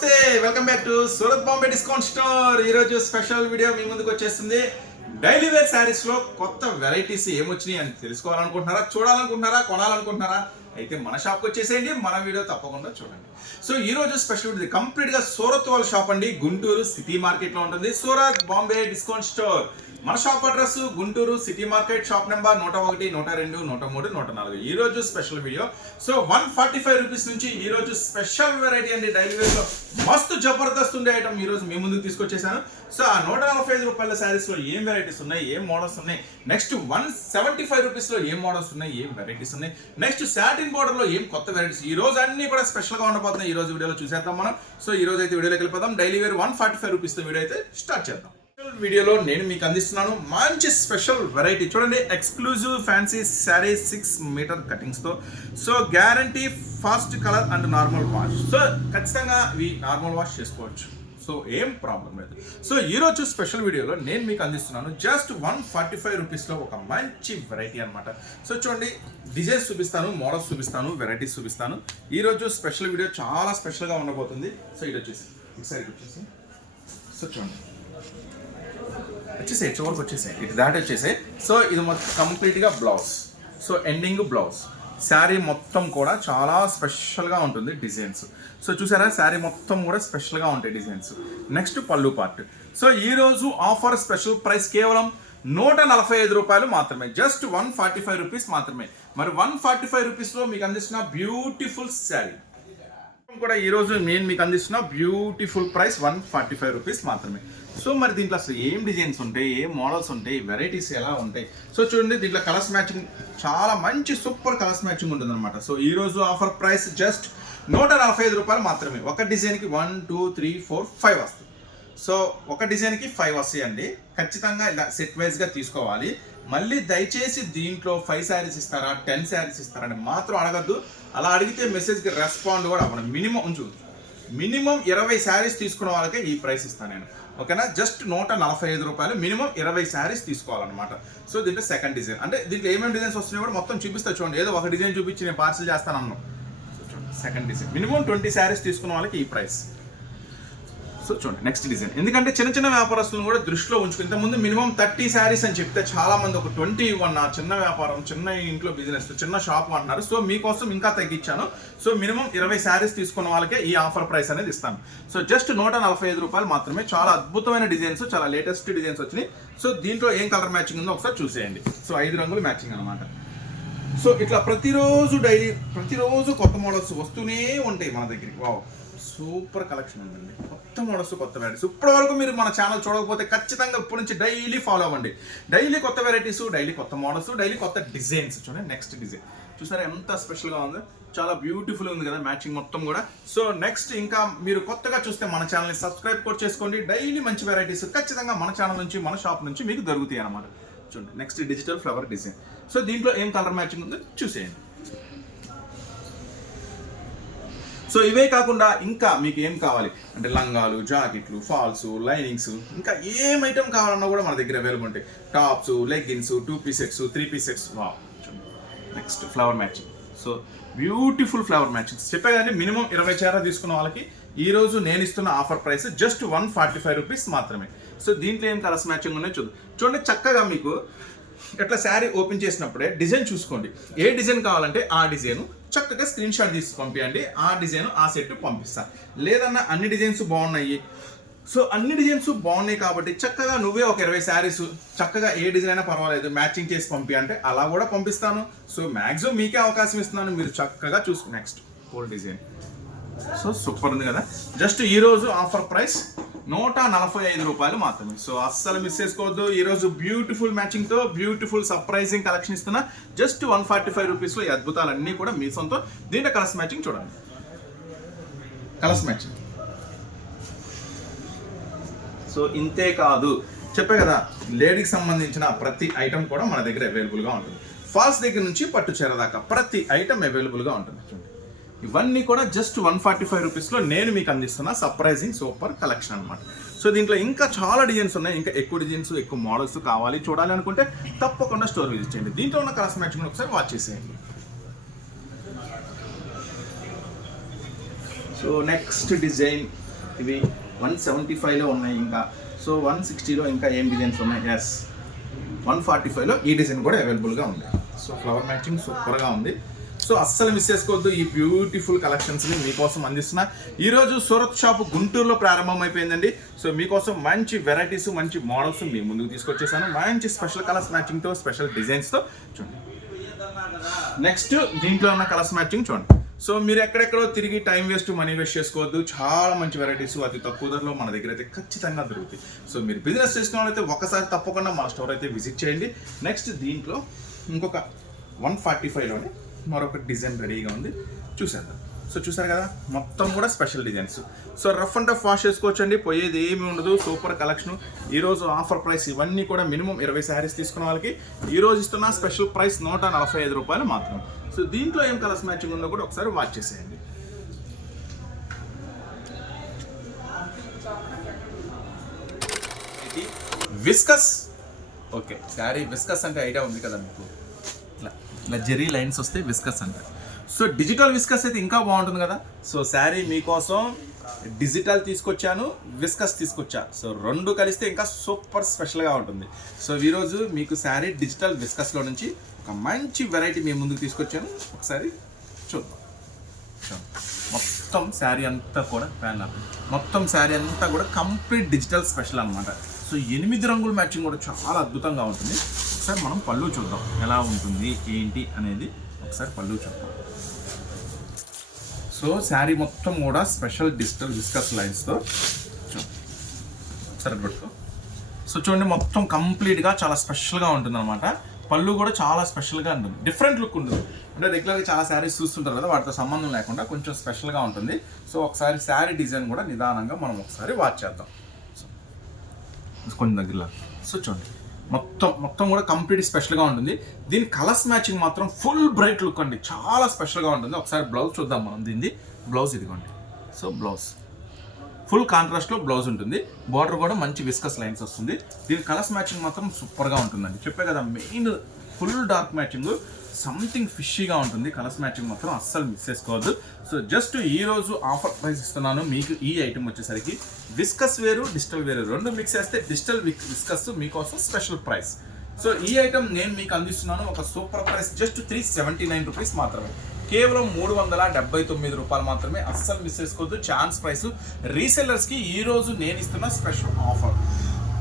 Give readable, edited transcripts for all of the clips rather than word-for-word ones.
Welcome back to Surat Bombay discount store. ఈరోజు special video మీ ముందుకు వచ్చేస్తుంది. డైలీ వేర్ శారీస్ లో కొత్త వెరైటీస్ ఏమొచ్చినాయి అని తెలుసుకోవాలనుకుంటున్నారా, చూడాలనుకుంటున్నారా, కొనాలనుకుంటున్నారా? అయితే మన షాప్కి వచ్చేసేయండి, మన వీడియో తప్పకుండా చూడండి. సో ఈ రోజు స్పెషల్ వీడియో కంప్లీట్ గా సూరత్ వాళ్ళ షాప్ అండి. గుంటూరు సిటీ మార్కెట్ లో ఉంటుంది సూరత్ బాంబే డిస్కౌంట్ స్టోర్. మన shop address Guntur city market, shop number 101, 102, 103, 104. ఈ రోజు స్పెషల్ వీడియో. సో 145 రూపీస్ నుంచి ఈ రోజు స్పెషల్ వెరైటీ అండి. డైలీ వేర్ లో మస్తు జబర్దస్త్ ఉండే ఐటమ్ ఈ రోజు మీ ముందుకు తీసుకొచ్చేసాను. సో ఆ 145 రూపాయల శారీస్ లో ఏం వెరైటీస్ ఉన్నాయి, ఏం మోడల్స్ ఉన్నాయి, నెక్స్ట్ 175 రూపీస్ లో ఏం మోడల్స్ ఉన్నాయి, ఏం వెరైటీస్ ఉన్నాయి, నెక్స్ట్ సాటిన్ బోర్డర్ లో ఏం కొత్త వెరైటీస్ ఈ రోజు అన్ని కూడా స్పెషల్ గా ఉండబోతున్నాయి. ఈ రోజు వీడియోలో చూసేద్దాం మనం. సో ఈ రోజు అయితే వీడియోలోకి వెళ్ళిపోదాం. డైలీ వేర్ 145 రూపీస్ తో వీడియో అయితే స్టార్ట్ చేద్దాం. వీడియోలో నేను మీకు అందిస్తున్నాను మంచి స్పెషల్ వెరైటీ. చూడండి, exclusive fancy sari 6 metre cuttings తో. So guarantee fast colour and normal wash. So ఖచ్చితంగా ఇవి నార్మల్ వాష్ చేసుకోవచ్చు, సో ఏం ప్రాబ్లం లేదు. సో ఈ రోజు స్పెషల్ వీడియోలో నేను మీకు అందిస్తున్నాను జస్ట్ 145 రూపీస్లో ఒక మంచి వెరైటీ అనమాట. సో చూడండి, డిజైన్స్ చూపిస్తాను, మోడల్స్ చూపిస్తాను, వెరైటీస్ చూపిస్తాను. ఈ రోజు స్పెషల్ వీడియో చాలా స్పెషల్గా ఉండబోతుంది. సో ఇది వచ్చేసి ఒకసారి వచ్చేసి, సో చూడండి వచ్చేసాయి, చివరికి వచ్చేసాయి, ఇటు దాటి వచ్చేసాయి. సో ఇది మొత్తం కంప్లీట్గా blouse. So ending blouse. Sari మొత్తం కూడా చాలా స్పెషల్గా ఉంటుంది డిజైన్స్. సో చూసారా, శారీ మొత్తం కూడా స్పెషల్గా ఉంటాయి డిజైన్స్. నెక్స్ట్ పళ్ళు పార్ట్. సో ఈరోజు ఆఫర్ స్పెషల్ ప్రైస్ కేవలం 145 రూపాయలు మాత్రమే. జస్ట్ 145 రూపీస్ మాత్రమే. మరి 145 రూపీస్లో మీకు అందిస్తున్న బ్యూటిఫుల్ శారీ కూడా ఈరోజు నేను మీకు అందిస్తున్న బ్యూటిఫుల్ ప్రైస్ 145 రూపీస్ మాత్రమే. సో మరి దీంట్లో అసలు ఏం డిజైన్స్ ఉంటాయి, ఏం మోడల్స్ ఉంటాయి, వెరైటీస్ ఎలా ఉంటాయి? సో చూడండి, దీంట్లో కలర్స్ మ్యాచింగ్ చాలా మంచి సూపర్ కలర్స్ మ్యాచింగ్ ఉంటుంది అనమాట. సో ఈరోజు ఆఫర్ ప్రైస్ జస్ట్ 145 రూపాయలు మాత్రమే. ఒక డిజైన్కి 1, 2, 3, 4, 5 వస్తాయి. సో ఒక డిజైన్కి 5 వస్తాయండి. ఖచ్చితంగా ఇలా సెట్ వైజ్గా తీసుకోవాలి. మళ్ళీ దయచేసి దీంట్లో 5 శారీస్ ఇస్తారా, 10 శారీస్ ఇస్తారా అని మాత్రం అడగద్దు. అలా అడిగితే మెసేజ్కి రెస్పాండ్ కూడా అవ్వడం. మినిమం 20 శారీస్ తీసుకున్న వాళ్ళకే ఈ ప్రైస్ ఇస్తాను నేను, ఓకేనా? జస్ట్ 145 రూపాయలు, మినిమం 20 శారీస్ తీసుకోవాలన్నమాట. సో దీంట్లో సెకండ్ డిజైన్, అంటే దీంట్లో ఏమేమి డిజైన్స్ వస్తున్నాయో కూడా మొత్తం చూపిస్తా. చూడండి, ఏదో ఒక డిజైన్ చూపించి నేను పార్సల్ చేస్తాను అన్నాను. సెకండ్ డిజైన్ మినిమం 20 శారీస్ తీసుకున్న వాళ్ళకి ఈ ప్రైస్. సో చూడండి నెక్స్ట్ డిజైన్. ఎందుకంటే చిన్న చిన్న వ్యాపారస్తులను కూడా దృష్టిలో ఉంచుకుని, ఇంతకుముందు మినిమం 30 శారీస్ అని చెప్తే చాలా మంది ఒక 20 ఇవ్వన్నా, చిన్న వ్యాపారం, చిన్న ఇంట్లో బిజినెస్, చిన్న షాప్ అంటున్నారు. సో మీకోసం ఇంకా తగ్గించాను. సో మినిమం 20 శారీస్ తీసుకున్న వాళ్ళకే ఈ ఆఫర్ ప్రైస్ అనేది ఇస్తాను. సో జస్ట్ 145 రూపాయలు మాత్రమే. చాలా అద్భుతమైన డిజైన్స్, చాలా లేటెస్ట్ డిజైన్స్ వచ్చినాయి. సో దీంట్లో ఏం కలర్ మ్యాచింగ్ ఉందో ఒకసారి చూసేయండి. సో 5 రంగులు మ్యాచింగ్ అనమాట. సో ఇట్లా ప్రతిరోజు కొత్త మోడల్స్ వస్తూనే ఉంటాయి మన దగ్గరికి. వావ్, సూపర్ కలెక్షన్ ఉందండి. కొత్త మోడల్స్, కొత్త వెరైటీస్. ఇప్పటి వరకు మీరు మన ఛానల్ చూడకపోతే ఖచ్చితంగా ఇప్పటి నుంచి డైలీ ఫాలో అవ్వండి. డైలీ కొత్త వెరైటీస్, డైలీ కొత్త మోడల్స్, డైలీ కొత్త డిజైన్స్. చూడండి నెక్స్ట్ డిజైన్ చూసారా ఎంత స్పెషల్గా ఉందో, చాలా బ్యూటిఫుల్ ఉంది కదా మ్యాచింగ్ మొత్తం కూడా. సో నెక్స్ట్ ఇంకా మీరు కొత్తగా చూస్తే మన ఛానల్ని సబ్స్క్రైబ్ కూడా చేసుకోండి. డైలీ మంచి వెరైటీస్ ఖచ్చితంగా మన ఛానల్ నుంచి, మన షాప్ నుంచి మీకు దొరుకుతాయి అన్నమాట. చూడండి next digital flower design. So దీంట్లో ఏం కలర్ మ్యాచింగ్ ఉందో చూసేయండి. సో ఇవే కాకుండా ఇంకా మీకు ఏం కావాలి అంటే లంగాలు, జాకెట్లు, ఫాల్స్, లైనింగ్స్, ఇంకా ఏం ఐటమ్ కావాలన్నా కూడా మన దగ్గర అవైలబుల్ ఉంటాయి. Tops, leggings, 2 piece sets, 3 piece sets. వా, next flower matching. So beautiful flower matchings. చెప్పే కానీ మినిమం 20 చీర తీసుకున్న వాళ్ళకి ఈరోజు నేను ఇస్తున్న ఆఫర్ ప్రైస్ జస్ట్ 145 రూపీస్ మాత్రమే. సో దీంట్లో ఏం కలర్స్ మ్యాచింగ్ ఉన్నాయో చూడండి. చక్కగా మీకు ఎట్లా శారీ ఓపెన్ చేసినప్పుడే డిజైన్ చూసుకోండి. ఏ డిజైన్ కావాలంటే ఆ డిజైన్ చక్కగా స్క్రీన్ షాట్ తీసి పంపించండి. ఆ డిజైన్ ఆ సెట్ పంపిస్తాను. లేదన్నా అన్ని డిజైన్స్ బాగున్నాయి, సో అన్ని డిజైన్స్ బాగున్నాయి కాబట్టి చక్కగా నువ్వే ఒక 20 శారీస్ చక్కగా ఏ డిజైన్ అయినా పర్వాలేదు మ్యాచింగ్ చేసి పంపి అంటే అలా కూడా పంపిస్తాను. సో మ్యాక్సిమం మీకే అవకాశం ఇస్తున్నాను, మీరు చక్కగా చూసుకో. నెక్స్ట్ ఫోల్ డిజైన్. సో సూపర్ ఉంది కదా. జస్ట్ ఈరోజు ఆఫర్ ప్రైస్ 145 రూపాయలు మాత్రమే. సో అస్సలు మిస్ చేసుకోవద్దు. ఈరోజు బ్యూటిఫుల్ మ్యాచింగ్తో బ్యూటిఫుల్ సర్ప్రైజింగ్ కలెక్షన్ ఇస్తున్నా. జస్ట్ 145 రూపీస్లో ఈ అద్భుతాలన్నీ కూడా మీ సొంతం. దీంట్లో కలర్స్ మ్యాచింగ్ చూడండి. Colours matching. సో ఇంతే కాదు, చెప్పే కదా, లేడీకి సంబంధించిన ప్రతి ఐటమ్ కూడా మన దగ్గర అవైలబుల్గా ఉంటుంది. ఫాల్స్ దగ్గర నుంచి పట్టు చీర దాకా ప్రతి ఐటమ్ అవైలబుల్గా ఉంటుంది. చూడండి ఇవన్నీ కూడా జస్ట్ 145 రూపీస్లో నేను మీకు అందిస్తున్న సర్ప్రైజింగ్ సూపర్ కలెక్షన్ అనమాట. సో దీంట్లో ఇంకా చాలా డిజైన్స్ ఉన్నాయి. ఇంకా ఎక్కువ డిజైన్స్, ఎక్కువ మోడల్స్ కావాలి, చూడాలి అనుకుంటే తప్పకుండా స్టోర్ విజిట్ చేయండి. దీంట్లో ఉన్న కలర్స్ మ్యాచింగ్ ఒకసారి వాచ్ చేసేయండి. సో నెక్స్ట్ డిజైన్ ఇవి 175లో ఉన్నాయి ఇంకా. సో 160లో ఇంకా ఏం డిజైన్స్ ఉన్నాయి? ఎస్, 145లో ఈ డిజైన్ కూడా అవైలబుల్గా ఉంది. సో ఫ్లవర్ మ్యాచింగ్ సూపర్గా ఉంది. సో అస్సలు మిస్ చేసుకోవద్దు, ఈ బ్యూటిఫుల్ కలెక్షన్స్ని మీకోసం అందిస్తున్నా. ఈరోజు సూరత్ షాప్ గుంటూరులో ప్రారంభం అయిపోయిందండి. సో మీకోసం మంచి వెరైటీస్, మంచి మోడల్స్ మీ ముందుకు తీసుకొచ్చేసాను. మంచి స్పెషల్ కలర్స్ మ్యాచింగ్తో, స్పెషల్ డిజైన్స్తో. చూడండి, నెక్స్ట్ దీంట్లో ఉన్న కలర్స్ మ్యాచింగ్ చూడండి. సో మీరు ఎక్కడెక్కడో తిరిగి టైం వేస్ట్, మనీ వేస్ట్ చేసుకోవద్దు. చాలా మంచి వెరైటీస్ అతి తక్కువ ధరలో మన దగ్గర అయితే ఖచ్చితంగా దొరుకుతాయి. సో మీరు బిజినెస్ చేసుకోవాలైతే ఒకసారి తప్పకుండా మా స్టోర్ అయితే విజిట్ చేయండి. నెక్స్ట్ దీంట్లో ఇంకొక 145లోనే మరొక డిజైన్ రెడీగా ఉంది, చూసేద్దాం. సో చూసారు కదా, మొత్తం కూడా special designs. So rough and tough wash చేసుకోవచ్చండి, పోయేది ఏమి ఉండదు. Super collection. ఈరోజు ఆఫర్ ప్రైస్ ఇవన్నీ కూడా మినిమం 20 శారీస్ తీసుకున్న వాళ్ళకి ఈరోజు ఇస్తున్న స్పెషల్ ప్రైస్ 145 రూపాయలు మాత్రం. సో దీంట్లో ఏం కలర్స్ మ్యాచింగ్ ఉందో కూడా ఒకసారి వాచ్ చేసేయండి. విస్కస్, ఓకే, శారీ విస్కస్ అంటే ఐడియా ఉంది కదా మీకు, ఇలా జెరీ లైన్స్ వస్తే విస్కస్ అంటారు. సో డిజిటల్ విస్కస్ అయితే ఇంకా బాగుంటుంది కదా. సో శారీ మీకోసం డిజిటల్ తీసుకొచ్చాను, విస్కస్ తీసుకొచ్చా. సో రెండు కలిస్తే ఇంకా సూపర్ స్పెషల్గా ఉంటుంది. సో ఈరోజు మీకు శారీ డిజిటల్ విస్కస్లో నుంచి ఒక మంచి వెరైటీ మీ ముందుకు తీసుకొచ్చాను. ఒకసారి చూద్దాం. మొత్తం శారీ అంతా కూడా మొత్తం శారీ అంతా కూడా కంప్లీట్ డిజిటల్ స్పెషల్ అనమాట. సో 8 రంగుల మ్యాచింగ్ కూడా చాలా అద్భుతంగా ఉంటుంది. ఒకసారి మనం పళ్ళు చూద్దాం ఎలా ఉంటుంది ఏంటి అనేది. ఒకసారి పళ్ళు చూద్దాం. సో శారీ మొత్తం కూడా స్పెషల్ డిజిటల్ విస్కస్ లైన్స్తో ఒకసారి పెట్టుకో. సో చూడండి, మొత్తం కంప్లీట్గా చాలా స్పెషల్గా ఉంటుంది అనమాట. పళ్ళు కూడా చాలా స్పెషల్గా ఉంటుంది, డిఫరెంట్ లుక్ ఉంటుంది. అంటే రెగ్యులర్గా చాలా శారీస్ చూస్తుంటారు కదా, వాటితో సంబంధం లేకుండా కొంచెం స్పెషల్గా ఉంటుంది. సో ఒకసారి శారీ డిజైన్ కూడా నిదానంగా మనం ఒకసారి వాచ్ చేద్దాం. సో కొంచెం దగ్గరలో. సో చూడండి, మొత్తం కూడా కంప్లీట్ స్పెషల్గా ఉంటుంది. దీని కలర్స్ మ్యాచింగ్ మాత్రం ఫుల్ బ్రైట్ లుక్ అండి, చాలా స్పెషల్గా ఉంటుంది. ఒకసారి బ్లౌజ్ చూద్దాం మనం. దీన్ని బ్లౌజ్ ఇదిగోండి. సో బ్లౌజ్ ఫుల్ కాంట్రాస్ట్లో బ్లౌజ్ ఉంటుంది. బార్డర్ కూడా మంచి విస్కస్ లైన్స్ వస్తుంది. దీని కలర్స్ మ్యాచింగ్ మాత్రం సూపర్గా ఉంటుందండి. చెప్పే కదా, main full dark matching, something ఫిషీగా ఉంటుంది. కలర్స్ మ్యాచింగ్ మాత్రం అస్సలు మిస్ చేసుకోవద్దు. సో జస్ట్ ఈరోజు ఆఫర్ ప్రైస్ ఇస్తున్నాను మీకు. ఈ ఐటమ్ వచ్చేసరికి విస్కస్ వేరు, డిజిటల్ వేరు, రెండు మిక్స్ చేస్తే డిజిటల్ విస్కస్ మీకోసం స్పెషల్ ప్రైస్. సో ఈ ఐటమ్ నేను మీకు అందిస్తున్నాను ఒక సూపర్ ప్రైస్, జస్ట్ 379 రూపీస్ మాత్రమే. కేవలం 379 రూపాయలు మాత్రమే. అస్సలు మిస్ చేసుకోవద్దు. ఛాన్స్ ప్రైస్ రీసెల్లర్స్కి ఈరోజు నేను ఇస్తున్న స్పెషల్ ఆఫర్.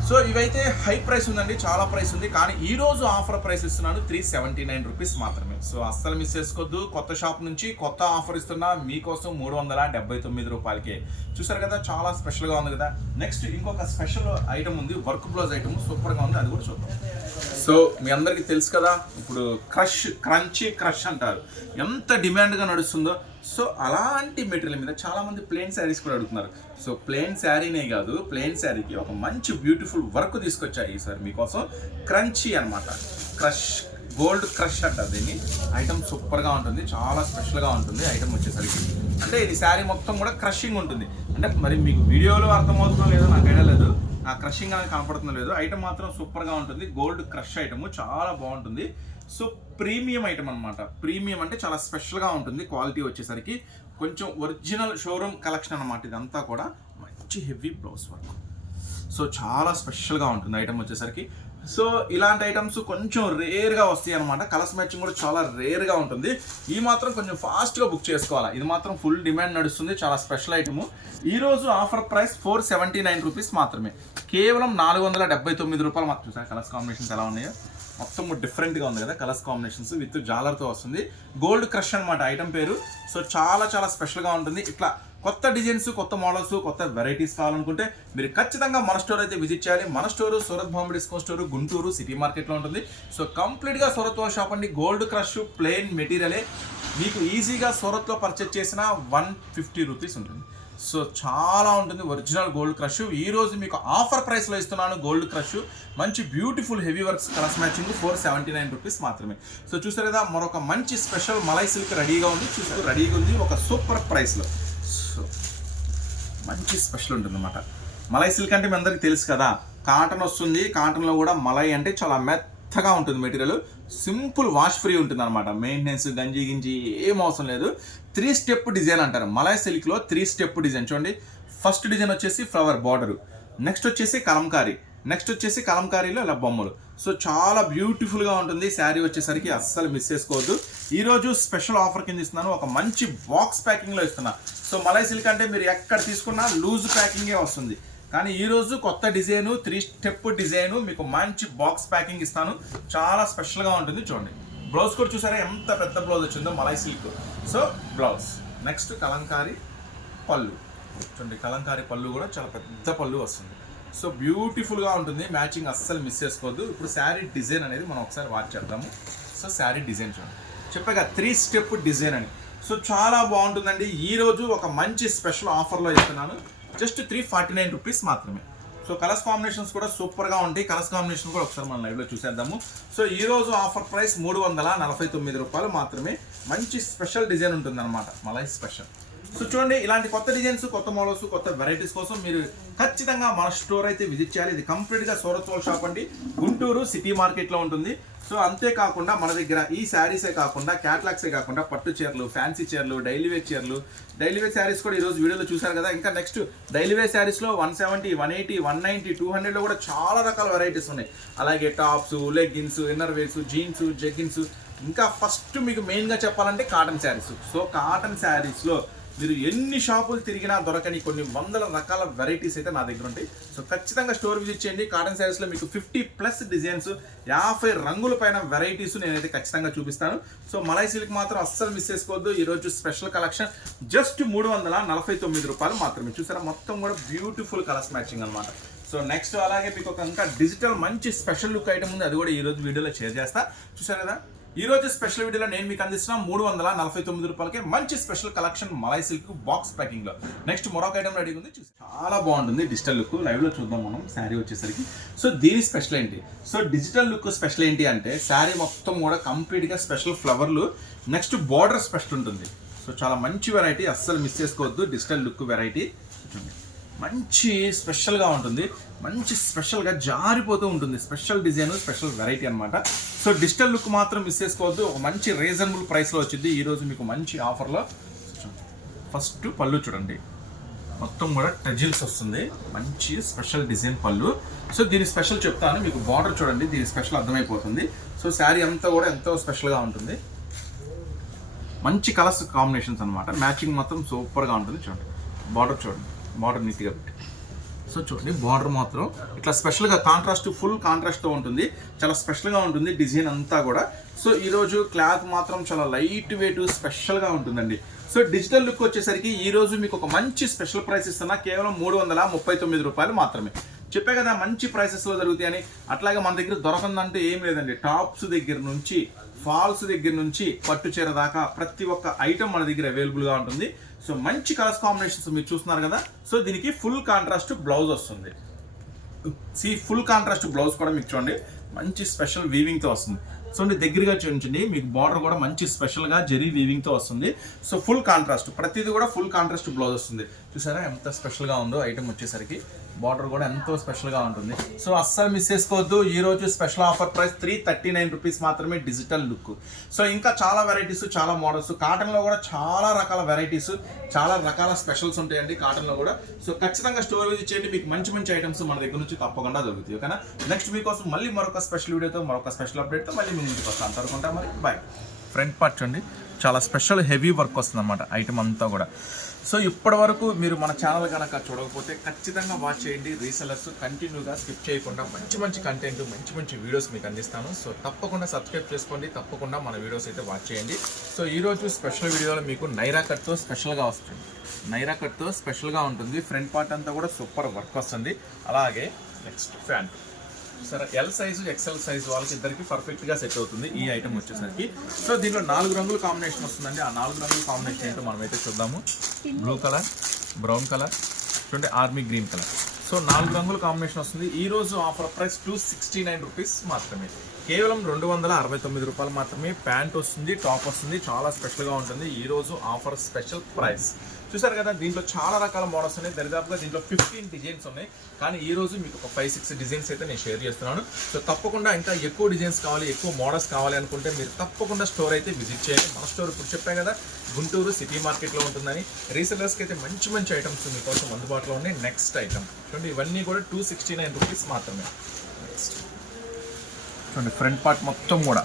సో ఇవైతే హై ప్రైస్ ఉందండి, చాలా ప్రైస్ ఉంది, కానీ ఈరోజు ఆఫర్ ప్రైస్ ఇస్తున్నాను 379 రూపీస్ మాత్రమే. సో అస్సలు మిస్ చేసుకోవద్దు. కొత్త షాప్ నుంచి కొత్త ఆఫర్ ఇస్తున్నా మీకోసం 379 రూపాయలకే. చూసారు కదా, చాలా స్పెషల్గా ఉంది కదా. నెక్స్ట్ ఇంకొక స్పెషల్ ఐటమ్ ఉంది, వర్క్ బ్లౌజ్ ఐటమ్ సూపర్గా ఉంది, అది కూడా చూద్దాం. సో మీ అందరికీ తెలుసు కదా, ఇప్పుడు క్రంచీ క్రష్ అంటారు, ఎంత డిమాండ్గా నడుస్తుందో. సో అలాంటి మెటీరియల్ మీద చాలామంది ప్లెయిన్ శారీస్ కూడా అడుగుతున్నారు. సో ప్లెయిన్ శారీనే కాదు, ప్లెయిన్ శారీకి ఒక మంచి బ్యూటిఫుల్ వర్క్ తీసుకొచ్చాయి ఈసారి మీకోసం. క్రంచీ అనమాట, క్రష్, గోల్డ్ క్రష్ అంటారు దీన్ని. ఐటమ్ సూపర్గా ఉంటుంది, చాలా స్పెషల్గా ఉంటుంది ఐటమ్ వచ్చేసరికి. అంటే ఇది శారీ మొత్తం కూడా క్రషింగ్ ఉంటుంది. అంటే మరి మీకు వీడియోలో అర్థమవుతుందో లేదో నాకు ఐడియా లేదు, ఆ క్రషింగ్ అనేది కనపడుతుందో లేదో. ఐటమ్ మాత్రం సూపర్గా ఉంటుంది, గోల్డ్ క్రష్ ఐటమ్ చాలా బాగుంటుంది. సో ప్రీమియం ఐటమ్ అనమాట. ప్రీమియం అంటే చాలా స్పెషల్గా ఉంటుంది. క్వాలిటీ వచ్చేసరికి కొంచెం ఒరిజినల్ షోరూమ్ కలెక్షన్ అనమాట. ఇదంతా కూడా మంచి హెవీ బ్లౌజ్ వర్క్. సో చాలా స్పెషల్గా ఉంటుంది ఐటమ్ వచ్చేసరికి. సో ఇలాంటి ఐటమ్స్ కొంచెం రేర్గా వస్తాయి అనమాట. కలర్స్ మ్యాచింగ్ కూడా చాలా రేర్గా ఉంటుంది. ఈ మాత్రం కొంచెం ఫాస్ట్గా బుక్ చేసుకోవాలి. ఇది మాత్రం ఫుల్ డిమాండ్ నడుస్తుంది, చాలా స్పెషల్ ఐటమ్. ఈరోజు ఆఫర్ ప్రైస్ 479 రూపీస్ మాత్రమే. కేవలం 479 రూపాయలు మాత్రం. చూసారు కలర్స్ కాంబినేషన్స్ ఎలా ఉన్నాయో, మొత్తం డిఫరెంట్గా ఉంది కదా కలర్స్ కాంబినేషన్స్. విత్ జాలర్తో వస్తుంది. గోల్డ్ క్రష్ అనమాట ఐటమ్ పేరు. సో చాలా స్పెషల్గా ఉంటుంది. ఇట్లా కొత్త డిజైన్స్, కొత్త మోడల్స్, కొత్త వెరైటీస్ కావాలనుకుంటే మీరు ఖచ్చితంగా మన స్టోర్ అయితే విజిట్ చేయాలి. మన store Surat Bombay discount store, Guntur city మార్కెట్లో ఉంటుంది. సో కంప్లీట్గా సూరత్ వాళ్ళ షాప్ అండి. గోల్డ్ క్రష్ ప్లెయిన్ మెటీరియలే మీకు ఈజీగా సూరత్లో పర్చేస్ చేసిన 150 రూపీస్ ఉంటుంది. సో చాలా ఉంటుంది ఒరిజినల్ గోల్డ్ క్రష్. ఈరోజు మీకు ఆఫర్ ప్రైస్లో ఇస్తున్నాను గోల్డ్ క్రష్. మంచి beautiful heavy works colours matching 479 rupees మాత్రమే. సో చూసారు కదా, మరొక మంచి స్పెషల్ మలై సిల్క్ రెడీగా ఉంది. చూస్తూ రెడీగా ఉంది ఒక సూపర్ ప్రైస్లో. సో మంచి స్పెషల్ ఉంటుంది అన్నమాట. మలై సిల్క్ అంటే మీ అందరికీ తెలుసు కదా, కాటన్ వస్తుంది. కాటన్లో కూడా మలై అంటే చాలా మెత్తగా ఉంటుంది మెటీరియల్. సింపుల్ వాష్ ఫ్రీ ఉంటుంది అనమాట. మెయింటెనెన్స్ గంజి ఏం అవసరం లేదు. 3 స్టెప్ డిజైన్ అంటారు. మలై సిల్క్లో 3 స్టెప్ డిజైన్ చూడండి. ఫస్ట్ డిజైన్ వచ్చేసి ఫ్లవర్ బార్డర్, నెక్స్ట్ వచ్చేసి కలంకారీ, నెక్స్ట్ వచ్చేసి కలంకారీలో ఇలా బొమ్మలు. సో చాలా బ్యూటిఫుల్గా ఉంటుంది శారీ వచ్చేసరికి, అస్సలు మిస్ చేసుకోవద్దు. ఈరోజు స్పెషల్ ఆఫర్ కింద ఇస్తున్నాను, ఒక మంచి బాక్స్ ప్యాకింగ్లో ఇస్తున్నా. సో మలై సిల్క్ అంటే మీరు ఎక్కడ తీసుకున్నా లూజ్ ప్యాకింగే వస్తుంది, కానీ ఈరోజు కొత్త డిజైను 3 స్టెప్ డిజైను మీకు మంచి బాక్స్ ప్యాకింగ్ ఇస్తాను, చాలా స్పెషల్గా ఉంటుంది. చూడండి బ్లౌజ్ కూడా చూసారా ఎంత పెద్ద బ్లౌజ్ వచ్చిందో malai silk. So blouse, next Kalamkari పళ్ళు. చూడండి కలంకారీ పళ్ళు కూడా చాలా పెద్ద పళ్ళు వస్తుంది. సో బ్యూటిఫుల్గా ఉంటుంది, మ్యాచింగ్ అస్సలు మిస్ చేసుకోవద్దు. ఇప్పుడు శారీ డిజైన్ అనేది మనం ఒకసారి వాచ్ చేద్దాము. సో శారీ డిజైన్ చూడండి, చెప్పాక 3 స్టెప్ డిజైన్ అని. సో చాలా బాగుంటుందండి. ఈరోజు ఒక మంచి స్పెషల్ ఆఫర్లో ఇస్తున్నాను, జస్ట్ 349 రూపీస్ మాత్రమే. సో కలర్స్ కాంబినేషన్స్ కూడా సూపర్గా ఉంటాయి. కలర్స్ కాంబినేషన్ కూడా ఒకసారి మనం లైవ్లో చూసేద్దాము. సో ఈరోజు ఆఫర్ ప్రైస్ 349 రూపాయలు మాత్రమే. మంచి స్పెషల్ డిజైన్ ఉంటుంది అనమాట, మలై స్పెషల్. సో చూడండి ఇలాంటి కొత్త డిజైన్స్, కొత్త మోడల్స్, కొత్త వెరైటీస్ కోసం మీరు ఖచ్చితంగా మన స్టోర్ అయితే విజిట్ చేయాలి. ఇది కంప్లీట్గా సూరత్ హోల్ షాప్ అండి, గుంటూరు సిటీ మార్కెట్లో ఉంటుంది. సో అంతేకాకుండా మన దగ్గర ఈ శారీసే కాకుండా క్యాటలాగ్సే కాకుండా పట్టు చీరలు, ఫ్యాన్సీ చీరలు, డైలీ వేర్ చీరలు, డైలీ వేర్ శారీస్ కూడా ఈరోజు వీడియోలో చూసారు కదా. ఇంకా నెక్స్ట్ డైలీ వేర్ శారీస్లో 170, 180, 190, 200లో కూడా చాలా రకాల వెరైటీస్ ఉన్నాయి. అలాగే tops, leggings, inner wears, jeans, jeggings, ఇంకా ఫస్ట్ మీకు మెయిన్గా చెప్పాలంటే కాటన్ శారీస్. సో కాటన్ శారీస్లో మీరు ఎన్ని షాపులు తిరిగినా దొరకని కొన్ని వందల రకాల వెరైటీస్ అయితే నా దగ్గర ఉంటాయి. సో ఖచ్చితంగా స్టోర్ విజిట్ చేయండి. కాటన్ శారీస్లో మీకు 50+ డిజైన్స్, 50 రంగుల పైన వెరైటీస్ నేనైతే ఖచ్చితంగా చూపిస్తాను. సో మలై సిల్క్ మాత్రం అస్సలు మిస్ చేసుకోవద్దు. ఈరోజు స్పెషల్ కలెక్షన్ జస్ట్ 349 రూపాయలు మాత్రమే. చూసారా మొత్తం కూడా బ్యూటిఫుల్ కలర్స్ మ్యాచింగ్ అనమాట. సో నెక్స్ట్ అలాగే మీకు ఒక ఇంకా డిజిటల్ మంచి స్పెషల్ లుక్ ఐటమ్ ఉంది, అది కూడా ఈరోజు వీడియోలో షేర్ చేస్తా. చూసారు కదా ఈరోజు స్పెషల్ వీడియోలో నేను మీకు అందిస్తున్నా 349 రూపాయలకి మంచి స్పెషల్ కలెక్షన్ మలై సిల్క్ బాక్స్ ప్యాకింగ్లో. నెక్స్ట్ మరొక ఐటమ్ రెడీ ఉంది, చూసి చాలా బాగుంటుంది డిజిటల్ లుక్. లైవ్లో చూద్దాం మనం శారీ వచ్చేసరికి. సో దీని స్పెషల్ ఏంటి? సో డిజిటల్ లుక్ స్పెషల్ ఏంటి అంటే శారీ మొత్తం కూడా కంప్లీట్గా స్పెషల్ ఫ్లవర్లు, నెక్స్ట్ బార్డర్ స్పెషల్ ఉంటుంది. సో చాలా మంచి వెరైటీ, అస్సలు మిస్ చేసుకోవద్దు. డిజిటల్ లుక్ వెరైటీ చూడండి, మంచి స్పెషల్గా ఉంటుంది, మంచి స్పెషల్గా జారిపోతూ ఉంటుంది. స్పెషల్ డిజైన్, స్పెషల్ వెరైటీ అనమాట. సో డిజిటల్ లుక్ మాత్రం మిస్ చేసుకోవద్దు. ఒక మంచి రీజనబుల్ ప్రైస్లో వచ్చింది ఈరోజు మీకు మంచి ఆఫర్లో. ఫస్ట్ పళ్ళు చూడండి, మొత్తం కూడా టజిల్స్ వస్తుంది, మంచి స్పెషల్ డిజైన్ పళ్ళు. సో దీని స్పెషల్ చెప్తాను, మీకు బార్డర్ చూడండి, దీని స్పెషల్ అర్థమైపోతుంది. సో శారీ అంతా కూడా ఎంతో స్పెషల్గా ఉంటుంది, మంచి కలర్స్ కాంబినేషన్స్ అనమాట. మ్యాచింగ్ మొత్తం సూపర్గా ఉంటుంది. చూడండి బార్డర్ చూడండి, బార్డర్ నీట్గా పెట్టి. సో చూడండి బార్డర్ మాత్రం ఇట్లా స్పెషల్గా కాంట్రాస్ట్, ఫుల్ కాంట్రాస్ట్తో ఉంటుంది, చాలా స్పెషల్గా ఉంటుంది డిజైన్ అంతా కూడా. సో ఈరోజు క్లాత్ మాత్రం చాలా లైట్ వెయిట్ స్పెషల్గా ఉంటుందండి. సో డిజిటల్ లుక్ వచ్చేసరికి ఈరోజు మీకు ఒక మంచి స్పెషల్ ప్రైస్ ఇస్తున్నా, కేవలం 339 రూపాయలు మాత్రమే. చెప్పే కదా మంచి ప్రైసెస్లో జరుగుతాయని. అట్లాగే మన దగ్గర దొరకందంటే ఏం లేదండి, టాప్స్ దగ్గర నుంచి ఫాల్స్ దగ్గర నుంచి పట్టు చీర దాకా ప్రతి ఒక్క ఐటమ్ మన దగ్గర అవైలబుల్గా ఉంటుంది. సో మంచి కలర్స్ కాంబినేషన్స్ మీరు చూస్తున్నారు కదా. సో దీనికి ఫుల్ కాంట్రాస్ట్ బ్లౌజ్ వస్తుంది. ఫుల్ కాంట్రాస్ట్ బ్లౌజ్ కూడా మీకు చూడండి మంచి స్పెషల్ వీవింగ్తో వస్తుంది. సో దగ్గరగా చూపించండి, మీకు బార్డర్ కూడా మంచి స్పెషల్గా జెరీ వీవింగ్తో వస్తుంది. సో ఫుల్ కాంట్రాస్ట్, ప్రతిదీ కూడా ఫుల్ కాంట్రాస్ట్ బ్లౌజ్ వస్తుంది. చూసారా ఎంత స్పెషల్గా ఉందో ఐటమ్ వచ్చేసరికి. బార్డర్ కూడా ఎంతో స్పెషల్గా ఉంటుంది. సో అస్సలు మిస్ చేసుకోవద్దు. ఈరోజు స్పెషల్ ఆఫర్ ప్రైస్ 339 రూపీస్ మాత్రమే డిజిటల్ లుక్. సో ఇంకా చాలా వెరైటీస్, చాలా మోడల్స్, కాటన్లో కూడా చాలా రకాల వెరైటీస్, చాలా రకాల స్పెషల్స్ ఉంటాయండి కాటన్లో కూడా. సో ఖచ్చితంగా స్టోర్ విజిట్ చేయండి, మీకు మంచి మంచి ఐటమ్స్ మన దగ్గర నుంచి తప్పకుండా దొరుకుతాయి. ఓకేనా? నెక్స్ట్ మీకోసం మళ్ళీ మరొక స్పెషల్ వీడియోతో, మరొక స్పెషల్ అప్డేట్తో మళ్ళీ మీ ముందుకు వస్తాను. అంతవరకు మరి బాయ్. ఫ్రంట్ పార్ట్ చూడండి, చాలా స్పెషల్ హెవీ వర్క్ వస్తుంది అన్నమాట ఐటమ్ అంతా కూడా. సో ఇప్పటి వరకు మీరు మన ఛానల్ కనుక చూడకపోతే ఖచ్చితంగా వాచ్ చేయండి. రీసెలర్స్ కంటిన్యూగా స్కిప్ చేయకుండా మంచి మంచి కంటెంట్, మంచి మంచి వీడియోస్ మీకు అందిస్తాను. సో తప్పకుండా సబ్స్క్రైబ్ చేసుకోండి, తప్పకుండా మన వీడియోస్ అయితే వాచ్ చేయండి. సో ఈరోజు స్పెషల్ వీడియోలో మీకు నైరా కట్తో స్పెషల్గా వస్తుంది. నైరా కట్తో స్పెషల్గా ఉంటుంది. ఫ్రంట్ పార్ట్ అంతా కూడా సూపర్ వర్క్ వస్తుంది. అలాగే నెక్స్ట్ ప్యాంట్ సరే, ఎల్ సైజు, ఎక్సెల్ సైజు వాళ్ళకి ఇద్దరికి పర్ఫెక్ట్గా సెట్ అవుతుంది ఈ ఐటమ్ వచ్చేసరికి. సో దీనిలో 4 రంగుల కాంబినేషన్ వస్తుందండి. ఆ 4 రంగుల కాంబినేషన్ ఏంటో మనమైతే చూద్దాము. బ్లూ కలర్, బ్రౌన్ కలర్, చూడండి ఆర్మీ గ్రీన్ కలర్. సో 4 రంగుల కాంబినేషన్ వస్తుంది. ఈరోజు ఆఫర్ ప్రైస్ 269 రూపీస్ మాత్రమే, కేవలం 269 రూపాయలు మాత్రమే. ప్యాంట్ వస్తుంది, టాప్ వస్తుంది, చాలా స్పెషల్గా ఉంటుంది ఈరోజు ఆఫర్ స్పెషల్ ప్రైస్. చూసారు కదా, దీంట్లో చాలా రకాల మోడల్స్ ఉన్నాయి. దరిదాపుగా దీంట్లో 15 డిజైన్స్ ఉన్నాయి. కానీ ఈ రోజు మీకు ఒక 5-6 డిజైన్స్ అయితే నేను షేర్ చేస్తున్నాను. సో తప్పకుండా ఇంకా ఎక్కువ డిజైన్స్ కావాలి, ఎక్కువ మోడల్స్ కావాలి అనుకుంటే మీరు తప్పకుండా స్టోర్ అయితే విజిట్ చేయండి. మన స్టోర్ ఇప్పుడు చెప్పా కదా, గుంటూరు సిటీ మార్కెట్లో ఉంటుందని. రీసెలర్స్కి అయితే మంచి మంచి ఐటమ్స్ మీకోసం అందుబాటులో ఉన్నాయి. నెక్స్ట్ ఐటమ్ చూడండి, ఇవన్నీ కూడా 269 రూపీస్ మాత్రమే. చూడండి, ఫ్రంట్ పార్ట్ మొత్తం కూడా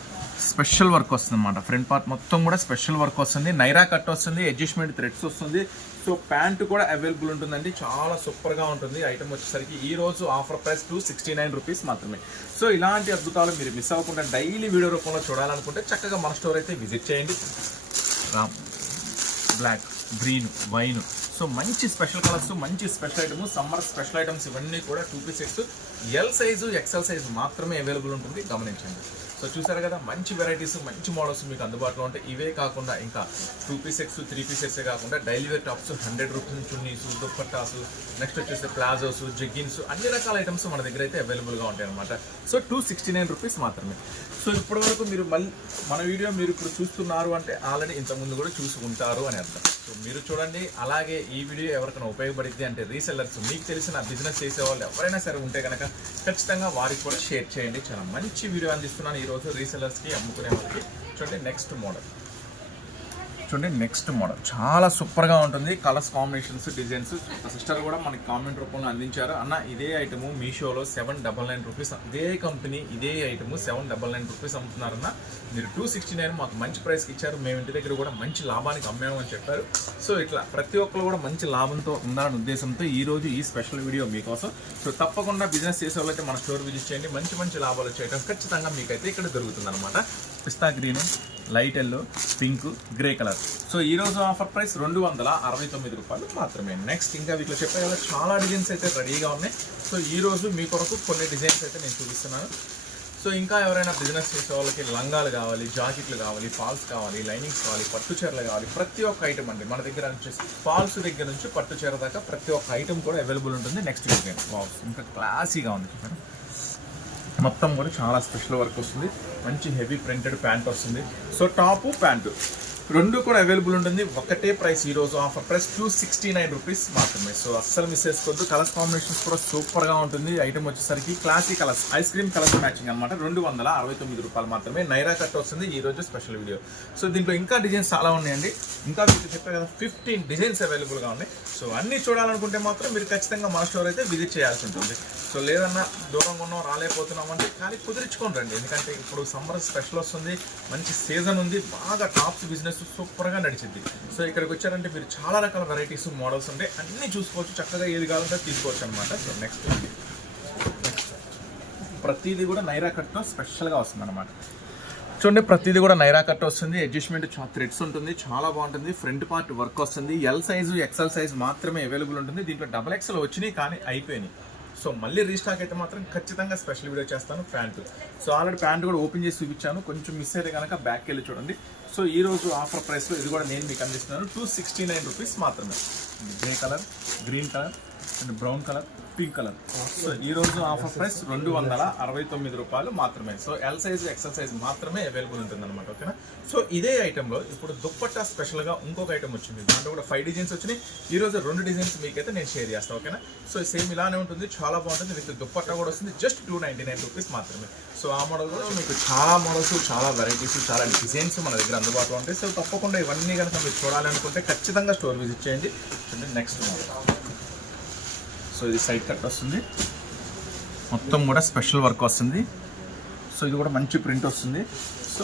స్పెషల్ వర్క్ వస్తుంది అనమాట. ఫ్రంట్ పార్ట్ మొత్తం కూడా స్పెషల్ వర్క్ వస్తుంది, నైరా కట్ వస్తుంది, అడ్జస్ట్మెంట్ థ్రెడ్స్ వస్తుంది. సో ప్యాంటు కూడా అవైలబుల్ ఉంటుందండి, చాలా సూపర్గా ఉంటుంది. ఐటమ్ వచ్చేసరికి ఈ రోజు ఆఫర్ ప్రైస్ 269 రూపీస్ మాత్రమే. సో ఇలాంటి అద్భుతాలు మీరు మిస్ అవ్వకుండా డైలీ వీడియో రూపంలో చూడాలనుకుంటే చక్కగా మన స్టోర్ అయితే విజిట్ చేయండి. రామ్, బ్లాక్, గ్రీన్, వైన్, సో మంచి స్పెషల్ కలర్స్, మంచి special items, summer special items ఇవన్నీ కూడా 2 piece sets, L size XL size మాత్రమే అవైలబుల్ ఉంటుంది, గమనించండి. సో చూసారు కదా, మంచి వెరైటీస్, మంచి మోడల్స్ మీకు అందుబాటులో ఉంటాయి. ఇవే కాకుండా ఇంకా 2 పీస్ సెట్స్, 3 పీస్ సెట్సే కాకుండా daily wear tops 100 rupees, chunnis, dupattas, next వచ్చేసి ప్లాజోస్, జగ్గిన్స్, అన్ని రకాల ఐటమ్స్ మన దగ్గర అయితే అవైలబుల్గా ఉంటాయి అనమాట. సో 269 రూపీస్ మాత్రమే. సో ఇప్పటివరకు మీరు మళ్ళీ మన వీడియో మీరు ఇప్పుడు చూస్తున్నారు అంటే ఆల్రెడీ ఇంతకుముందు కూడా చూసి ఉంటారు అని అర్థం. సో మీరు చూడండి, అలాగే ఈ వీడియో ఎవరికైనా ఉపయోగపడింది అంటే రీసెల్లర్స్, మీకు తెలిసిన బిజినెస్ చేసే వాళ్ళు ఎవరైనా సరే ఉంటే కనుక ఖచ్చితంగా వారికి కూడా షేర్ చేయండి. చాలా మంచి వీడియో అందిస్తున్నాను ఈరోజు రీసెల్లర్స్కి, అమ్ముకునే వాళ్ళకి. చూడండి నెక్స్ట్ మోడల్, చూడండి నెక్స్ట్ మోడల్ చాలా సూపర్గా ఉంటుంది. కలర్స్, కాంబినేషన్స్, డిజైన్స్ సిస్టర్ కూడా మనకి కామెంట్ రూపంలో అందించారు. అన్న ఇదే ఐటము మీషోలో 799 రూపీస్, ఇదే కంపెనీ ఇదే ఐటము 799 రూపీస్ అమ్ముతున్నారన్న. మీరు 269 మాకు మంచి ప్రైస్కి ఇచ్చారు, మేము ఇంటి దగ్గర కూడా మంచి లాభానికి అమ్మాము అని చెప్పారు. సో ఇట్లా ప్రతి ఒక్కరు కూడా మంచి లాభంతో ఉండాలనే ఉద్దేశంతో ఈరోజు ఈ స్పెషల్ వీడియో మీకోసం. సో తప్పకుండా బిజినెస్ చేసే వాళ్ళైతే మన స్టోర్ విజిట్ చేయండి. మంచి మంచి లాభాలు వచ్చేయడం ఖచ్చితంగా మీకైతే ఇక్కడ దొరుకుతుంది అనమాట. పిస్తా green, light yellow, pink, grey colour. So ఈ రోజు ఆఫర్ ప్రైస్ 269 రూపాయలు మాత్రమే. నెక్స్ట్ ఇంకా వీటిలో చెప్పే కదా చాలా డిజైన్స్ అయితే రెడీగా ఉన్నాయి. సో ఈ రోజు మీ కొరకు కొన్ని డిజైన్స్ అయితే నేను చూపిస్తున్నాను. సో ఇంకా ఎవరైనా బిజినెస్ చేసే వాళ్ళకి లంగాలు కావాలి, జాకెట్లు కావాలి, ఫాల్స్ కావాలి, లైనింగ్స్ కావాలి, పట్టు చీరలు కావాలి, ప్రతి ఒక్క ఐటమ్ అండి మన దగ్గర వచ్చేసి ఫాల్స్ దగ్గర నుంచి పట్టు చీర దాకా ప్రతి ఒక్క ఐటమ్ కూడా అవైలబుల్ ఉంటుంది. నెక్స్ట్ డిజైన్ ఇంకా క్లాసీగా ఉంది, మొత్తం కూడా చాలా స్పెషల్ వర్క్ వస్తుంది, మంచి హెవీ ప్రింటెడ్ ప్యాంట్ వస్తుంది. సో టాపు ప్యాంటు రెండు కూడా అవైలబుల్ ఉంటుంది. ఒకటే ప్రైస్ ఈరోజు ఆఫర్ ప్రైస్ 269 రూపీస్ మాత్రమే. సో అస్సలు మిస్ చేసుకోవద్దు. కలర్స్ కాంబినేషన్స్ కూడా సూపర్గా ఉంటుంది. ఐటమ్ వచ్చేసరికి classic colours, ice cream colours matching అనమాట. 269 రూపాయలు మాత్రమే. నైరా కట్ వస్తుంది ఈ రోజు స్పెషల్ వీడియో. సో దీంట్లో ఇంకా డిజైన్స్ చాలా ఉన్నాయండి. ఇంకా మీకు చెప్పే కదా 15 డిజైన్స్ అవైలబుల్గా ఉన్నాయి. సో అన్నీ చూడాలనుకుంటే మాత్రం మీరు ఖచ్చితంగా మన స్టోర్ అయితే విజిట్ చేయాల్సి ఉంటుంది. సో లేదన్నా దూరంగా ఉన్నాం రాలేకపోతున్నాం అంటే కానీ కుదిరించుకొని రండి. ఎందుకంటే ఇప్పుడు సమ్మర్ స్పెషల్ వస్తుంది, మంచి సీజన్ ఉంది, బాగా టాప్స్ బిజినెస్ సూపర్గా నడిచింది. సో ఇక్కడికి వచ్చారంటే మీరు చాలా రకాల వెరైటీస్, మోడల్స్ ఉంటాయి, అన్నీ చూసుకోవచ్చు, చక్కగా ఏది కావాలంటే తీసుకోవచ్చు అనమాట. సో నెక్స్ట్ ప్రతిదీ కూడా నైరా కట్తో స్పెషల్గా వస్తుంది అనమాట. చూడండి ప్రతిదీ కూడా నైరా కట్ వస్తుంది, అడ్జస్ట్మెంట్ థ్రెడ్స్ ఉంటుంది, చాలా బాగుంటుంది. ఫ్రంట్ పార్ట్ వర్క్ వస్తుంది. ఎల్ సైజు ఎక్సెల్ సైజు మాత్రమే అవైలబుల్ ఉంటుంది. దీంట్లో XXL వచ్చినాయి కానీ అయిపోయినాయి. సో మళ్ళీ రీస్టాక్ అయితే మాత్రం ఖచ్చితంగా స్పెషల్ వీడియో చేస్తాను. ప్యాంటు సో ఆల్రెడీ ప్యాంటు కూడా ఓపెన్ చేసి చూపించాను, కొంచెం మిస్ అయితే కనుక బ్యాక్ వెళ్ళి చూడండి. సో ఈ రోజు ఆఫర్ ప్రైస్లో ఇది కూడా నేను మీకు అందిస్తున్నాను 269 రూపీస్ మాత్రమే. Grey colour, green colour and brown colour, pink colour. So ఈ రోజు ఆఫర్ ప్రైస్ 269 రూపాయలు మాత్రమే. So L size XL size మాత్రమే అవైలబుల్ ఉంటుంది అనమాట. ఓకేనా. సో ఇదే ఐటెంలో ఇప్పుడు దుప్పట్టా స్పెషల్గా ఇంకొక ఐటమ్ వచ్చింది. దాంట్లో కూడా 5 డిజైన్స్ వచ్చినాయి. ఈ రోజు 2 డిజైన్స్ మీకైతే నేను షేర్ చేస్తాను. ఓకేనా. సో సేమ్ ఇలానే ఉంటుంది, చాలా బాగుంటుంది. విత్ దుప్పట్టా కూడా వస్తుంది, జస్ట్ 299 రూపీస్ మాత్రమే. సో ఆ మోడల్ కూడా మీకు చాలా మోడల్స్, చాలా వెరైటీస్, చాలా డిజైన్స్ మన దగ్గర అందుబాటులో ఉంటాయి. సో తప్పకుండా ఇవన్నీ కనుక మీరు చూడాలనుకుంటే ఖచ్చితంగా స్టోర్ విజిట్ చేయండి. నెక్స్ట్ మోడల్, సో ఇది సైడ్ కట్ వస్తుంది, మొత్తం కూడా స్పెషల్ వర్క్ వస్తుంది. సో ఇది కూడా మంచి ప్రింట్ వస్తుంది. సో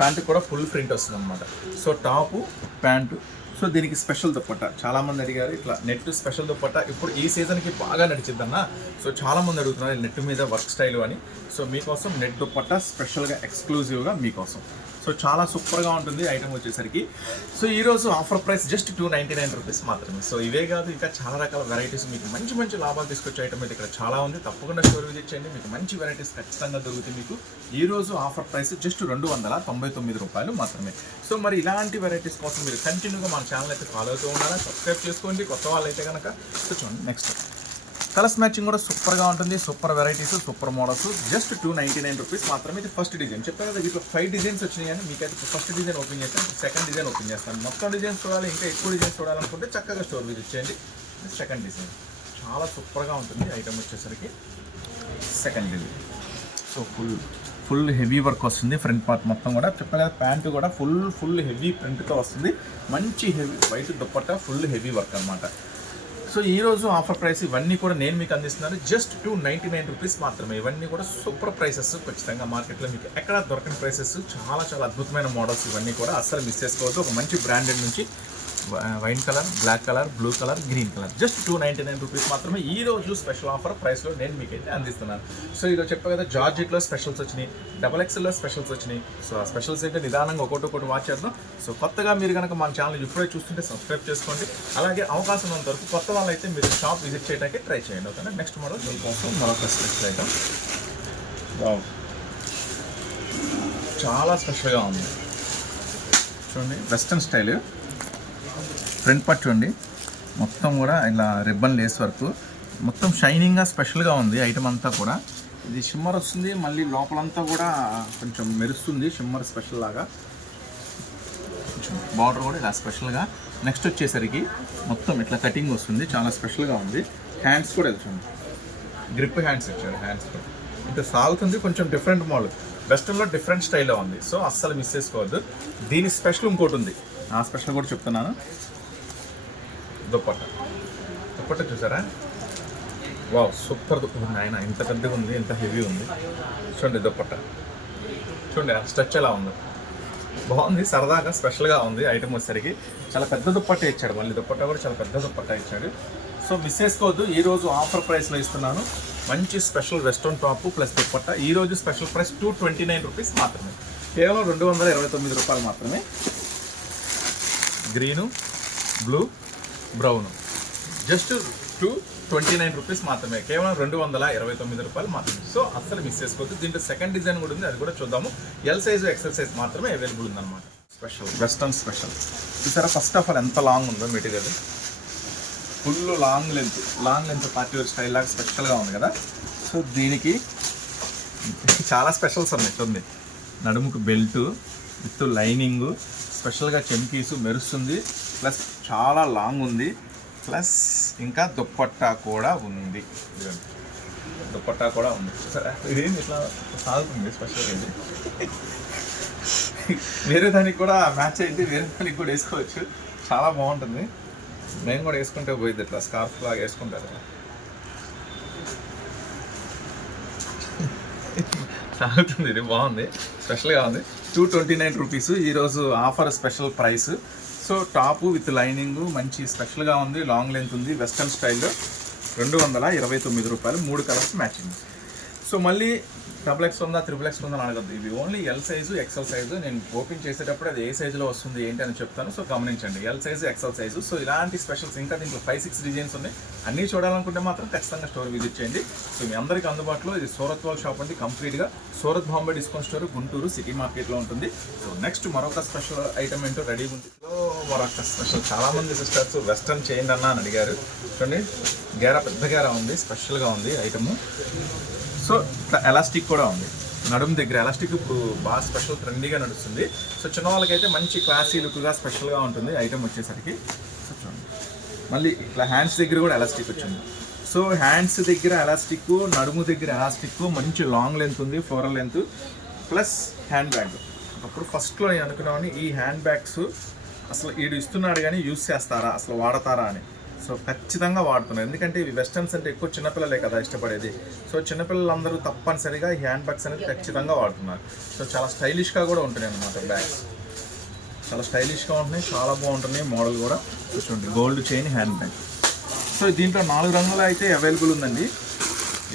ప్యాంట్ కూడా ఫుల్ ప్రింట్ వస్తుంది అనమాట. So top pant. సో దీనికి స్పెషల్ దుప్పట్ట చాలామంది అడిగారు, ఇట్లా నెట్ స్పెషల్ దుప్పట్ట ఇప్పుడు ఈ సీజన్కి బాగా నడిచిద్దన్న. సో చాలామంది అడుగుతున్నారు నెట్ మీద వర్క్ స్టైల్ అని. సో మీకోసం నెట్ దుప్పట్ట స్పెషల్గా ఎక్స్క్లూజివ్గా మీకోసం. సో చాలా సూపర్గా ఉంటుంది ఐటమ్ వచ్చేసరికి. సో ఈరోజు ఆఫర్ ప్రైస్ జస్ట్ 299 రూపీస్ మాత్రమే. సో ఇవే కాదు, ఇంకా చాలా రకాల వెరైటీస్, మీకు మంచి మంచి లాభాలు తీసుకొచ్చే ఐటమ్ అయితే ఇక్కడ చాలా ఉంది. తప్పకుండా స్టోర్ విజిట్ చేయండి, మీకు మంచి వెరైటీస్ ఖచ్చితంగా దొరుకుతాయి మీకు. ఈరోజు ఆఫర్ ప్రైస్ జస్ట్ 299 రూపాయలు మాత్రమే. సో మరి ఇలాంటి వెరైటీస్ కోసం మీరు కంటిన్యూగా మన ఛానల్ అయితే ఫాలో అవుతూ ఉండాలి, సబ్స్క్రైబ్ చేసుకోండి కొత్త వాళ్ళు అయితే కనుక. సో చూడండి నెక్స్ట్ కలర్స్ మ్యాచింగ్ కూడా సూపర్గా ఉంటుంది. Super varieties, super models. Just 299 rupees మాత్రమే. ఇది ఫస్ట్ డిజైన్ చెప్పాను కదా, వీటిలో 5 డిజైన్స్ వచ్చినాయి. కానీ మీకైతే ఫస్ట్ డిజైన్ ఓపెన్ చేస్తాను, సెకండ్ డిజైన్ ఓపెన్ చేస్తాను. మొత్తం డిజైన్స్ చూడాలి, ఇంకా ఎక్కువ డిజైన్స్ చూడాలనుకుంటే చక్కగా స్టోర్ విజిట్ చేయండి. సెకండ్ డిజైన్ చాలా సూపర్గా ఉంటుంది. ఐటమ్ వచ్చేసరికి second design. So full heavy work వస్తుంది. ఫ్రంట్ పార్ట్ మొత్తం కూడా చెప్పగా ప్యాంటు కూడా ఫుల్ హెవీ ప్రింట్తో వస్తుంది. మంచి heavy white dupatta, full heavy work అనమాట. సో ఈరోజు ఆఫర్ ప్రైస్ ఇవన్నీ కూడా నేను మీకు అందిస్తున్నాను. జస్ట్ 299 రూపీస్ మాత్రమే. ఇవన్నీ కూడా సూపర్ ప్రైసెస్. ఖచ్చితంగా మార్కెట్లో మీకు ఎక్కడ దొరకని ప్రైసెస్. చాలా అద్భుతమైన మోడల్స్ ఇవన్నీ కూడా. అస్సలు మిస్ చేసుకోవద్దు. ఒక మంచి బ్రాండెడ్ నుంచి wine colour, black colour, blue colour, green colour. Just 299 rupees మాత్రమే ఈ రోజు స్పెషల్ ఆఫర్ ప్రైస్లో నేను మీకైతే అందిస్తున్నాను. సో ఈరోజు చెప్పా కదా, జార్జెట్లో స్పెషల్స్ వచ్చినాయి, XXL స్పెషల్స్ వచ్చినాయి. సో ఆ స్పెషల్స్ అయితే నిదానంగా ఒకటి వాచ్ చేద్దాం. సో కొత్తగా మీరు కనుక మన ఛానల్ ఇప్పుడే చూస్తుంటే సబ్స్క్రైబ్ చేసుకోండి. అలాగే అవకాశం ఉన్నంత వరకు కొత్త వాళ్ళు అయితే మీరు షాప్ విజిట్ చేయడానికి ట్రై చేయండి. ఓకేనా. నెక్స్ట్ మోడల్ దీనికోసం మరొక స్పెషల్ ఐటమ్. చాలా స్పెషల్గా ఉంది చూడండి. వెస్ట్రన్ స్టైల్ ఫ్రంట్ పార్ట్ చూడండి, మొత్తం కూడా ఇలా రిబ్బన్ లేస్ వర్క్, మొత్తం షైనింగ్గా స్పెషల్గా ఉంది ఐటమ్ అంతా కూడా. ఇది షిమ్మర్ వస్తుంది, మళ్ళీ లోపలంతా కూడా కొంచెం మెరుస్తుంది షిమ్మర్ స్పెషల్ లాగా. కొంచెం బార్డర్ కూడా ఇలా స్పెషల్గా. నెక్స్ట్ వచ్చేసరికి మొత్తం ఇట్లా కటింగ్ వస్తుంది, చాలా స్పెషల్గా ఉంది. హ్యాండ్స్ కూడా చూడండి, గ్రిప్ హ్యాండ్స్ ఇచ్చారు. హ్యాండ్స్ కూడా ఇంకా సాగుతుంది. కొంచెం డిఫరెంట్ మోడల్, వెస్టర్న్లో డిఫరెంట్ స్టైల్లో ఉంది. సో అస్సలు మిస్ చేసుకోవద్దు. దీని స్పెషల్ ఇంకోటి ఉంది, ఆ స్పెషల్ కూడా చెప్తున్నాను. దుప్పట్ట చూసారా, వావ్ సూపర్. ఆయన ఇంత పెద్దగా ఉంది, ఇంత హెవీ ఉంది. చూడండి దుప్పట్ట చూడండి, స్ట్రెచ్ ఎలా ఉంది, బాగుంది. సరదాగా స్పెషల్గా ఉంది ఐటమ్ వచ్చేసరికి. చాలా పెద్ద దుప్పట్ట ఇచ్చాడు, మళ్ళీ దుప్పట్ట కూడా చాలా పెద్ద దుప్పట్ట ఇచ్చాడు. సో మిస్ చేసుకోవద్దు. ఈరోజు ఆఫర్ ప్రైస్లో ఇస్తున్నాను. మంచి special western top plus dupatta. ఈరోజు స్పెషల్ ప్రైస్ 229 రూపీస్ మాత్రమే. కేవలం 229 రూపాయలు మాత్రమే. Green, blue, brown. Just 229 rupees మాత్రమే. కేవలం 229 రూపాయలు మాత్రమే. సో అస్సలు మిస్ చేసుకోవద్దు. దీంట్లో సెకండ్ డిజైన్ కూడా ఉంది, అది కూడా చూద్దాము. ఎల్ సైజు, XL సైజ్ మాత్రమే అవైలబుల్ ఉందన్నమాట. స్పెషల్ వెస్టర్న్ స్పెషల్ చూసారా. ఫస్ట్ ఆఫ్ ఆల్ ఎంత లాంగ్ ఉందో material, full long length party wear style లాగా స్పెషల్గా ఉంది కదా. సో దీనికి చాలా స్పెషల్స్ ఉన్నాయి చూడండి. నడుముకు బెల్టు విత్ లైనింగ్, స్పెషల్గా చెమ్కీసు మెరుస్తుంది, ప్లస్ చాలా లాంగ్ ఉంది, ప్లస్ ఇంకా దుప్పట్టా కూడా ఉంది. దుప్పట్టా కూడా ఉంది సరే. ఇదేంటి ఇట్లా సాగుతుంది స్పెషల్గా. ఇది వేరే దానికి కూడా మ్యాచ్ అయితే వేరే దానికి కూడా వేసుకోవచ్చు, చాలా బాగుంటుంది. నేను కూడా వేసుకుంటే పోయింది, ఇట్లా స్కార్ఫ్ లాగా వేసుకుంటారు. సాగుతుంది, ఇది బాగుంది, స్పెషల్గా ఉంది. 229 రూపీస్ ఈరోజు offer special price. So top with lining మంచి స్పెషల్గా ఉంది, లాంగ్ లెంత్ ఉంది, వెస్టర్న్ స్టైల్లో. 229 రూపాయలు, 3 కలర్స్ మ్యాచింగ్. సో మళ్ళీ XXL ఉందా, XXX ఉందా అని అడగద్దు. ఇవి only L size, XL size. నేను ఓపెన్ చేసేటప్పుడు అది ఏ సైజులో వస్తుంది ఏంటి అని చెప్తాను. సో గమనించండి, L size, XL size. So ఇలాంటి స్పెషల్స్ ఇంకా దీంట్లో 5-6 డిజైన్స్ ఉన్నాయి. అన్నీ చూడాలనుకుంటే మాత్రం ఖచ్చితంగా స్టోర్ విజిట్ చేయండి. సో మీ అందరికీ అందుబాటులో ఇది సూరత్ వాళ్ళ షాప్ అండి. కంప్లీట్గా Surat Bombay discount store, Guntur city మార్కెట్లో ఉంటుంది. సో నెక్స్ట్ మరొక స్పెషల్ ఐటమ్ ఏంటో రెడీగా ఉంది. సో మరొక స్పెషల్, చాలామంది సిస్టర్స్ వెస్టర్న్ చేయండి అన్న అని అడిగారు. చూడండి గేరా, పెద్ద గేరా ఉంది, స్పెషల్గా ఉంది ఐటము. సో ఇట్లా ఎలాస్టిక్ కూడా ఉంది, నడుము దగ్గర ఎలాస్టిక్ ఇప్పుడు బాగా స్పెషల్ ట్రెండీగా నడుస్తుంది. సో చిన్న వాళ్ళకైతే మంచి క్లాసీ లుక్గా స్పెషల్గా ఉంటుంది ఐటమ్ వచ్చేసరికి. సో చూడండి మళ్ళీ ఇట్లా హ్యాండ్స్ దగ్గర కూడా ఎలాస్టిక్ వచ్చింది. సో హ్యాండ్స్ దగ్గర ఎలాస్టిక్, నడుము దగ్గర ఎలాస్టిక్, మంచి లాంగ్ లెంత్ ఉంది, floral length, plus hand bag. అప్పుడు ఫస్ట్లో నేను అనుకున్నామని ఈ హ్యాండ్ బ్యాగ్స్ అసలు వీడు ఇస్తున్నాడు కానీ యూస్ చేస్తారా, అసలు వాడతారా అని. సో ఖచ్చితంగా వాడుతున్నారు, ఎందుకంటే ఇవి వెస్టర్న్స్ అంటే ఎక్కువ చిన్నపిల్లలే కదా ఇష్టపడేది. సో చిన్నపిల్లలందరూ తప్పనిసరిగా ఈ హ్యాండ్ బ్యాగ్స్ అనేది ఖచ్చితంగా వాడుతున్నారు. సో చాలా స్టైలిష్గా కూడా ఉంటున్నాయి అన్నమాట బ్యాగ్స్, చాలా స్టైలిష్గా ఉంటున్నాయి, చాలా బాగుంటున్నాయి. మోడల్ కూడా చూడండి, gold chain hand bag. So దీంట్లో 4 రంగులు అయితే అవైలబుల్ ఉందండి.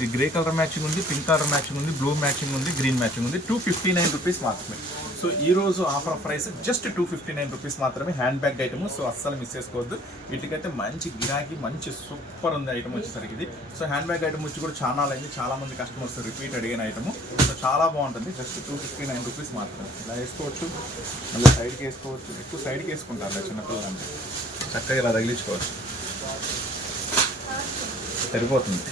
ఈ గ్రే కలర్ మ్యాచింగ్ ఉంది, పింక్ కలర్ మ్యాచింగ్ ఉంది, బ్లూ మ్యాచింగ్ ఉంది, గ్రీన్ మ్యాచింగ్ ఉంది. 259 రూపీస్ మాత్రమే. సో ఈరోజు ఆఫర్ ప్రైస్ జస్ట్ 259 రూపీస్ మాత్రమే. Hand bag item. సో అస్సలు మిస్ చేసుకోవద్దు. వీటికైతే మంచి గిరాకీ, మంచి సూపర్ ఉంది ఐటమ్ వచ్చేసరికి ఇది. సో హ్యాండ్ బ్యాగ్ ఐటమ్ వచ్చి కూడా చాలా అయింది, చాలా మంది కస్టమర్స్ రిపీట్ అడిగిన ఐటమ్. సో చాలా బాగుంటుంది. జస్ట్ 259 రూపీస్ మాత్రమే. ఇలా వేసుకోవచ్చు, మళ్ళీ సైడ్కి వేసుకోవచ్చు. ఎక్కువ సైడ్కి వేసుకుంటారు చిన్నపిల్లలు అంటే, చక్కగా ఇలా తగిలించుకోవచ్చు. సరిపోతుంది.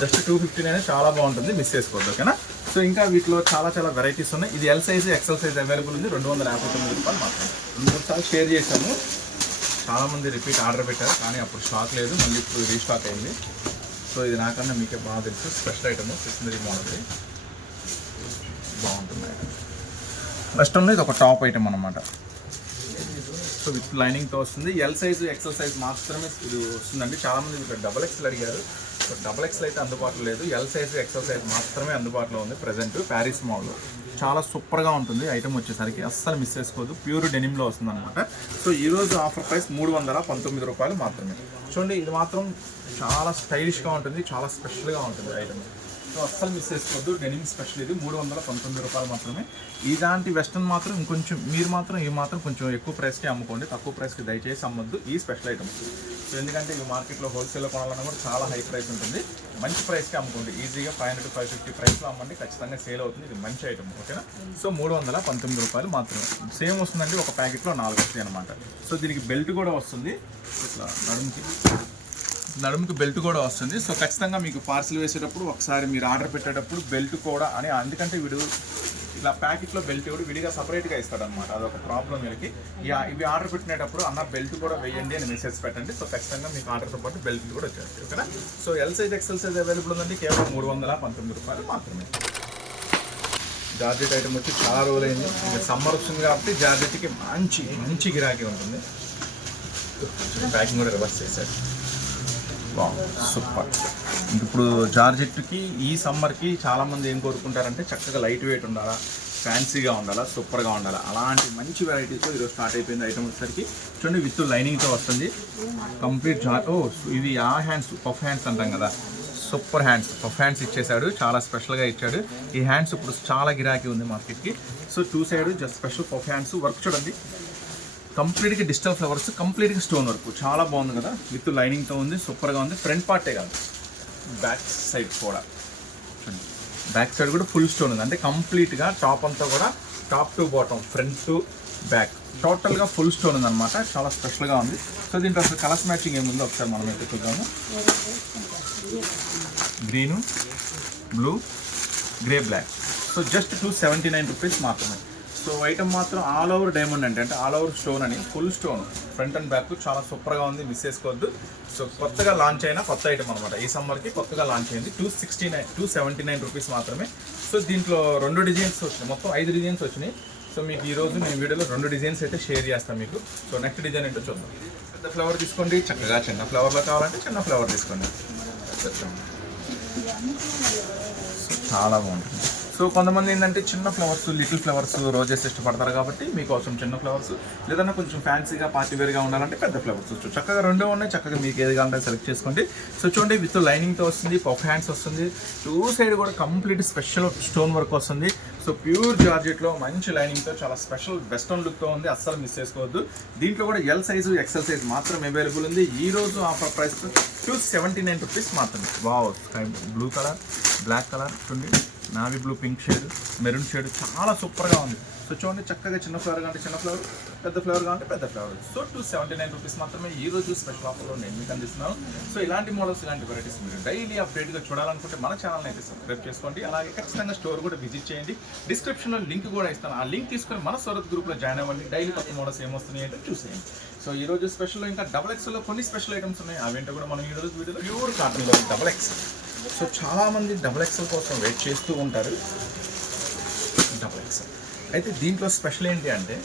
జస్ట్ 259 చాలా బాగుంటుంది, మిస్ చేసుకోవద్దు. ఓకేనా. సో ఇంకా వీటిలో చాలా చాలా వెరైటీస్ ఉన్నాయి. ఇది L size XL size available ఉంది. 259 రూపాయలు మాత్రమే. 2-3 సార్లు షేర్ చేశాము, చాలామంది రిపీట్ ఆర్డర్ పెట్టారు, కానీ అప్పుడు స్టాక్ లేదు, మళ్ళీ ఇప్పుడు రీస్టాక్ అయింది. సో ఇది నాకన్నా మీకే బాగా తెలుసు, స్పెషల్ ఐటమ్ సిస్టనరీ మోడల్ బాగుంటుంది. వెస్టర్న్లో ఇది ఒక టాప్ ఐటమ్ అనమాట. సో విత్ లైనింగ్తో వస్తుంది. ఎల్ సైజు ఎక్సెల్ సైజ్ మాత్రమే ఇది వస్తుందండి. చాలామంది ఇక్కడ డబల్ ఎక్స్ఎల్ అడిగారు, డబల్ ఎక్స్ఎల్ అయితే అందుబాటులో లేదు. ఎల్ సైజు ఎక్సెల్ సైజ్ మాత్రమే అందుబాటులో ఉంది ప్రజెంట్. ప్యారిస్ మోడల్ చాలా సూపర్గా ఉంటుంది ఐటమ్ వచ్చేసరికి, అస్సలు మిస్ చేసుకోవద్దు. ప్యూర్ డెనిమ్లో వస్తుంది అనమాట. సో ఈరోజు ఆఫర్ ప్రైస్ 319 రూపాయలు మాత్రమే. చూడండి, ఇది మాత్రం చాలా స్టైలిష్గా ఉంటుంది, చాలా స్పెషల్గా ఉంటుంది ఐటమ్. సో అస్సలు మిస్ చేసుకోవద్దు. డెనిమ్ స్పెషల్ ఇది 319 రూపాయలు మాత్రమే. ఇలాంటి వెస్టర్న్ మాత్రం ఇంకొంచెం మీరు మాత్రం ఇవి మాత్రం కొంచెం ఎక్కువ ప్రైస్కి అమ్ముకోండి, తక్కువ ప్రైస్కి దయచేసి అమ్మొద్దు ఈ స్పెషల్ ఐటమ్స్. సో ఎందుకంటే ఇవి మార్కెట్లో హోల్సేల్లో కొనాలన్నా కూడా చాలా హై ప్రైస్ ఉంటుంది. మంచి ప్రైస్కి అమ్ముకోండి, ఈజీగా 500-550 ప్రైస్లో అమ్మండి, ఖచ్చితంగా సేల్ అవుతుంది. ఇది మంచి ఐటమ్. ఓకేనా. సో 319 రూపాయలు మాత్రమే. సేమ్ వస్తుందండి, ఒక ప్యాకెట్లో 4 వస్తాయి అనమాట. సో దీనికి బెల్ట్ కూడా వస్తుంది, ఇట్లా నడుముకి బెల్ట్ కూడా వస్తుంది. సో ఖచ్చితంగా మీకు పార్సిల్ వేసేటప్పుడు ఒకసారి మీరు ఆర్డర్ పెట్టేటప్పుడు బెల్ట్ కూడా అని, ఎందుకంటే వీడు ఇలా ప్యాకెట్లో బెల్ట్ కూడా విడిగా సపరేట్గా ఇస్తాడనమాట, అదొక ప్రాబ్లం వీళ్ళకి. ఇవి ఆర్డర్ పెట్టినప్పుడు అన్న బెల్ట్ కూడా వేయండి అని మెసేజ్ పెట్టండి. సో ఖచ్చితంగా మీకు ఆర్డర్తో పాటు బెల్ట్ కూడా వచ్చేస్తాయి. ఓకేనా. So L size XL size available ఉందండి, కేవలం 319 రూపాయలు మాత్రమే. జార్జెట్ ఐటమ్ వచ్చి చాలా రోజులైంది, ఇంకా సమ్మర్ వస్తుంది కాబట్టి జార్జెట్కి మంచి మంచి గిరాకీ ఉంటుంది. ప్యాకింగ్ కూడా రివర్స్ చేశారు, సూపర్. ఇప్పుడు జార్జెట్కి ఈ సమ్మర్కి చాలామంది ఏం కోరుకుంటారంటే చక్కగా లైట్ వెయిట్ ఉండాలా, ఫ్యాన్సీగా ఉండాలా, సూపర్గా ఉండాలా, అలాంటి మంచి వెరైటీస్తో ఈరోజు స్టార్ట్ అయిపోయింది ఐటమ్ వచ్చేసరికి. చూడండి, విత్ లైనింగ్తో వస్తుంది కంప్లీట్. ఇవి ఆ హ్యాండ్స్, పఫ్ హ్యాండ్స్ అంటాం కదా, సూపర్ హ్యాండ్స్, పఫ్ హ్యాండ్స్ ఇచ్చేసాడు, చాలా స్పెషల్గా ఇచ్చాడు. ఈ హ్యాండ్స్ ఇప్పుడు చాలా గిరాకీ ఉంది మార్కెట్కి. So 2 side just special puff hands. Work చూడండి, కంప్లీట్గా డిజిటల్ ఫ్లవర్స్, కంప్లీట్గా స్టోన్ వర్క్, చాలా బాగుంది కదా. విత్ లైనింగ్తో ఉంది, సూపర్గా ఉంది. ఫ్రంట్ పార్టే కాదు, బ్యాక్ సైడ్ కూడా చూడండి, బ్యాక్ సైడ్ కూడా ఫుల్ స్టోన్ ఉంది. అంటే కంప్లీట్గా టాప్ అంతా కూడా top to bottom, front to back టోటల్గా ఫుల్ స్టోన్ ఉంది అనమాట, చాలా స్పెషల్గా ఉంది. సో దీంట్లో అసలు కలర్స్ మ్యాచింగ్ ఏముందో ఒకసారి మనం అయితే చూద్దాము. Green, blue, grey, black. So just 279 rupees మాత్రమే. సో ఐటమ్ మాత్రం ఆల్ ఓవర్ డైమండ్ అంటే ఆల్ ఓవర్ స్టోన్ అని, full stone front and back, చాలా సూపర్గా ఉంది, మిస్ చేసుకోవద్దు. సో కొత్తగా లాంచ్ అయిన కొత్త ఐటమ్ అనమాట, ఈ సమ్మర్కి కొత్తగా లాంచ్ అయింది. 279 రూపీస్ మాత్రమే. సో దీంట్లో 2 డిజైన్స్ వచ్చినాయి, మొత్తం 5 డిజైన్స్ వచ్చినాయి. సో మీకు ఈరోజు నేను వీడియోలో 2 డిజైన్స్ అయితే షేర్ చేస్తాను మీకు. సో నెక్స్ట్ డిజైన్ ఏంటో చూద్దాం. పెద్ద ఫ్లవర్ తీసుకోండి, చక్కగా చిన్న ఫ్లవర్లో కావాలంటే చిన్న ఫ్లవర్ తీసుకోండి. చాలా బాగుంటుంది. సో కొంతమంది ఏంటంటే చిన్న ఫ్లవర్స్, లిటిల్ ఫ్లవర్స్, రోజెస్ ఇష్టపడతారు కాబట్టి మీకోసం చిన్న ఫ్లవర్స్, లేదన్నా కొంచెం ఫ్యాన్సీగా పార్టీవేర్గా ఉండాలంటే పెద్ద ఫ్లవర్స్ వచ్చు. చక్కగా 2 ఉన్నాయి, చక్కగా మీకు ఏది కావాలంటే సెలెక్ట్ చేసుకోండి. సో చూడండి, విత్ లైనింగ్తో వస్తుంది, పఫ్ హ్యాండ్స్ వస్తుంది, 2 సైడ్ కూడా కంప్లీట్ స్పెషల్ స్టోన్ వర్క్ వస్తుంది. సో ప్యూర్ జార్జెట్లో మంచి లైనింగ్తో చాలా స్పెషల్ వెస్టర్న్ లుక్తో ఉంది, అస్సలు మిస్ చేసుకోవద్దు. దీంట్లో కూడా ఎల్ సైజు ఎక్సెల్ సైజ్ మాత్రం అవైలబుల్ ఉంది. ఈ రోజు ఆఫర్ ప్రైస్ 279 రూపీస్ మాత్రమే. Wow, sky blue colour, black colour, చూడండి navy blue, pink shade, maroon shade, చాలా సూపర్గా ఉంది. సో చూడండి, చక్కగా చిన్న ఫ్లవర్ అంటే చిన్న ఫ్లవర్, పెద్ద ఫ్లవర్ అంటే పెద్ద ఫ్లవర్. సో 279 రూపీస్ మాత్రమే ఈ రోజు స్పెషల్ ఆఫర్లో నేను మీకు అందిస్తున్నాను. సో ఇలాంటి మోడల్స్, ఇలాంటి వెరైటీస్ మీరు డైలీ అప్డేట్గా చూడాలనుకుంటే మన ఛానల్ అయితే సబ్స్క్రైబ్ చేసుకోండి. అలాగే ఖచ్చితంగా స్టోర్ కూడా విజిట్ చేయండి. డిస్క్రిప్షన్లో లింక్ కూడా ఇస్తాను, ఆ లింక్ తీసుకొని మన సూరత్ గ్రూప్లో జాయిన్ అవ్వండి. డైలీ కొత్త మోడల్స్ ఏమొస్తున్నాయి అంటే చూసేయండి. సో ఈ రోజు స్పెషల్లో ఇంకా డబల్ ఎక్స్ఎల్లో కొన్ని స్పెషల్ ఐటమ్స్ ఉన్నాయి, అవేంటో కూడా మనం ఈ రోజు వీడియోలో ప్యూర్ కాటన్లో డబల్ ఎక్స్ఎల్. సో చాలామంది డబల్ ఎక్స్ఎల్ కోసం వెయిట్ చేస్తూ ఉంటారు. డబల్ ఎక్స్ఎల్ అయితే దీంట్లో స్పెషల్ ఏంటి అంటే,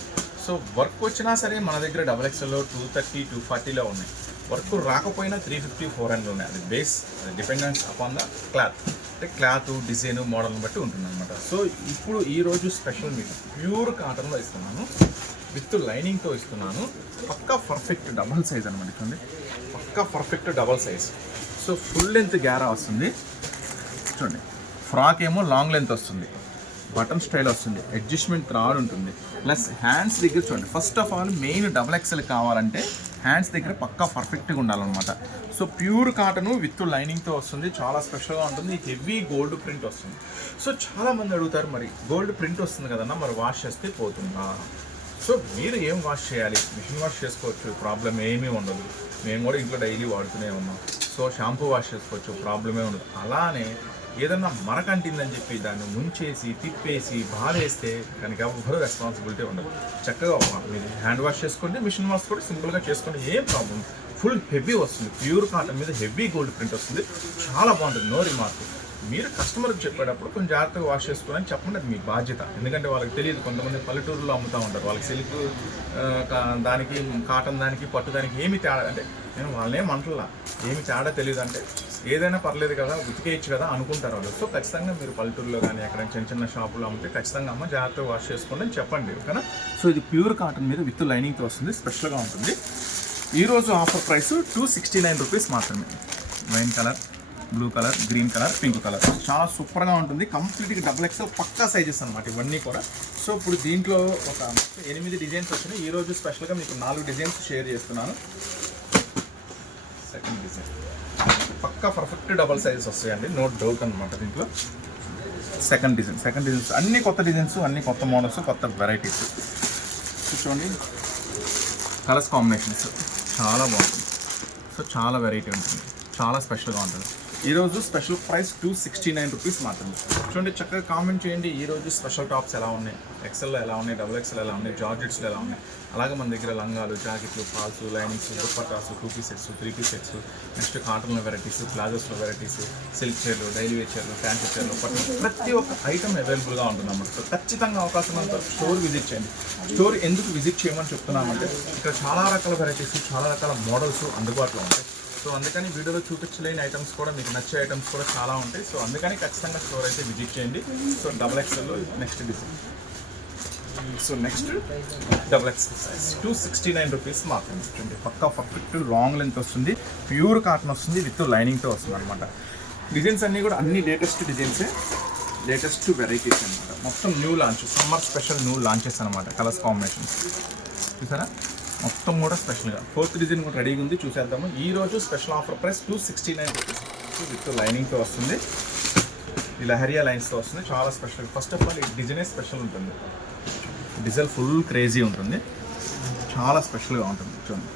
సో వర్క్ వచ్చినా సరే మన దగ్గర డబల్ ఎక్స్ఎల్లో 230, 240లో ఉన్నాయి. వర్క్ రాకపోయినా 350, 400 ఉన్నాయి. అది బేస్, అది డిపెండెన్స్ అపాన్ ద క్లాత్, అంటే క్లాత్, డిజైన్, మోడల్ని బట్టి ఉంటుంది అనమాట. సో ఇప్పుడు ఈరోజు స్పెషల్ మీకు ప్యూర్ కాటన్లో ఇస్తున్నాను, విత్ లైనింగ్తో ఇస్తున్నాను. పక్కా పర్ఫెక్ట్ డబల్ సైజ్ అనమాట. చూడండి, పక్కా perfect double size. So full length గ్యారా వస్తుంది. చూడండి, ఫ్రాక్ ఏమో లాంగ్ లెంత్ వస్తుంది, బటన్ స్టైల్ వస్తుంది, అడ్జస్ట్మెంట్ రాడ్ ఉంటుంది. ప్లస్ హ్యాండ్స్ దగ్గర చూడండి, first of all main double XL కావాలంటే హ్యాండ్స్ దగ్గర పక్కా పర్ఫెక్ట్గా ఉండాలన్నమాట. సో ప్యూర్ కాటన్ విత్ లైనింగ్తో వస్తుంది, చాలా స్పెషల్గా ఉంటుంది. హెవీ గోల్డ్ ప్రింట్ వస్తుంది. సో చాలామంది అడుగుతారు, మరి గోల్డ్ ప్రింట్ వస్తుంది కదన్నా, మరి వాష్ చేస్తే పోతుందా? సో మీరు ఏం వాష్ చేయాలి, మిషన్ వాష్ చేసుకోవచ్చు, ప్రాబ్లం ఏమీ ఉండదు. మేము కూడా ఇంట్లో డైలీ వాడుతూనే ఉన్నాం. సో షాంపూ వాష్ చేసుకోవచ్చు, ప్రాబ్లమే ఉండదు. అలానే ఏదన్నా మరకంటిందని చెప్పి దాన్ని ముంచేసి తిప్పేసి బాధేస్తే కనుక ఎవ్వరూ రెస్పాన్సిబిలిటీ ఉండదు. చక్కగా మీరు హ్యాండ్ వాష్ చేసుకోండి, మిషన్ వాష్ కూడా సింపుల్గా చేసుకోండి, ఏం ప్రాబ్లం. ఫుల్ హెవీ వస్తుంది, ప్యూర్ కాటన్ మీద హెవీ గోల్డ్ ప్రింట్ వస్తుంది, చాలా బాగుంటుంది, నో రిమార్క్. మీరు కస్టమర్కి చెప్పేటప్పుడు కొంచెం జాగ్రత్తగా వాష్ చేసుకోవాలని చెప్పండి, అది మీ బాధ్యత. ఎందుకంటే వాళ్ళకి తెలియదు, కొంతమంది పల్లెటూరులో అమ్ముతూ ఉంటారు, వాళ్ళకి సిల్క్ దానికి కాటన్ దానికి పట్టు దానికి ఏమి తేడా అంటే నేను వాళ్ళేం అంటలా, ఏమి తేడా తెలియదు అంటే ఏదైనా పర్లేదు కదా ఉతికేయచ్చు కదా అనుకుంటారు వాళ్ళు. సో ఖచ్చితంగా మీరు పల్లెటూరులో కానీ ఎక్కడ చిన్న చిన్న షాపులో అమ్మితే ఖచ్చితంగా అమ్మ జాగ్రత్తగా వాష్ చేసుకోండి అని చెప్పండి, ఓకేనా. సో ఇది ప్యూర్ కాటన్ మీద విత్ లైనింగ్తో వస్తుంది, స్పెషల్గా ఉంటుంది. ఈరోజు ఆఫర్ ప్రైస్ 269 రూపీస్ మాత్రమే. Wine colour, blue colour, green colour, pink colour, చాలా సూపర్గా ఉంటుంది. కంప్లీట్గా XXL పక్కా సైజెస్ అనమాట ఇవన్నీ కూడా. సో ఇప్పుడు దీంట్లో ఒక 8 డిజైన్స్ వచ్చినాయి. ఈరోజు స్పెషల్గా మీకు 4 డిజైన్స్ షేర్ చేస్తున్నాను. సెకండ్ డిజైన్ పక్కా పర్ఫెక్ట్ డబల్ సైజెస్ వస్తాయండి, నో డౌట్ అనమాట దీంట్లో. సెకండ్ డిజైన్స్ అన్ని కొత్త డిజైన్స్, అన్ని కొత్త మోడల్స్, కొత్త వెరైటీస్. చూడండి కలర్స్ కాంబినేషన్స్ చాలా బాగుంటుంది. సో చాలా వెరైటీ ఉంటుంది, చాలా స్పెషల్గా ఉంటుంది. ఈరోజు స్పెషల్ ప్రైస్ 269 రూపీస్ మాత్రమే. చూడండి చక్కగా కామెంట్ చేయండి ఈరోజు స్పెషల్ టాప్స్ ఎలా ఉన్నాయి, ఎక్సెల్లో ఎలా ఉన్నాయి, XXL ఎలా ఉన్నాయి, జార్జెట్స్లో ఎలా ఉన్నాయి. అలాగే మన దగ్గర లంగాలు, జాకెట్లు, ఫాల్స్, లైనింగ్స్, దుప్పటాస్, 2 piece sets, 3 piece sets, next కాటన్లో వెరైటీస్, ప్లాజోస్లో వెరైటీస్, సిల్క్ చైర్లు, డైలీ వేర్ చైర్లు, ఫ్యాన్సీ చైర్లు, ప్రతి ఒక్క ఐటమ్ అవైలబుల్గా ఉంటుందన్నమాట. సో ఖచ్చితంగా అవకాశం అంతా స్టోర్ విజిట్ చేయండి. స్టోర్ ఎందుకు విజిట్ చేయమని చెప్తున్నామంటే ఇక్కడ చాలా రకాల వెరైటీస్, చాలా రకాల మోడల్స్ అందుబాటులో ఉంటాయి. సో అందుకని వీడియోలో చూపించలేని ఐటమ్స్ కూడా మీకు నచ్చే ఐటమ్స్ కూడా చాలా ఉంటాయి. సో అందుకని ఖచ్చితంగా స్టోర్ అయితే విజిట్ చేయండి. సో XXLలో next design. So next XXL size 269 rupees మాత్రమే. చూడండి పక్కా పర్ఫెక్ట్ లాంగ్ లెంత్ వస్తుంది, ప్యూర్ కాటన్ వస్తుంది, విత్ లైనింగ్తో వస్తుంది అనమాట. డిజైన్స్ అన్నీ కూడా అన్ని లేటెస్ట్ డిజైన్సే, లేటెస్ట్ వెరైటీస్ అనమాట. మొత్తం new launch, summer special new launches అనమాట. కలర్స్ కాంబినేషన్స్ చూసారా, మొత్తం కూడా స్పెషల్గా. 4th డిజైన్ కూడా రెడీగా ఉంది, చూసేద్దాము. ఈరోజు special offer price 269 rupees with లైనింగ్తో వస్తుంది, ఈ లహరియా లైన్స్తో వస్తుంది, చాలా స్పెషల్. ఫస్ట్ ఆఫ్ ఆల్ ఈ డిజైనే స్పెషల్ ఉంటుంది, డిజైన్ ఫుల్ క్రేజీ ఉంటుంది, చాలా స్పెషల్గా ఉంటుంది. చూడండి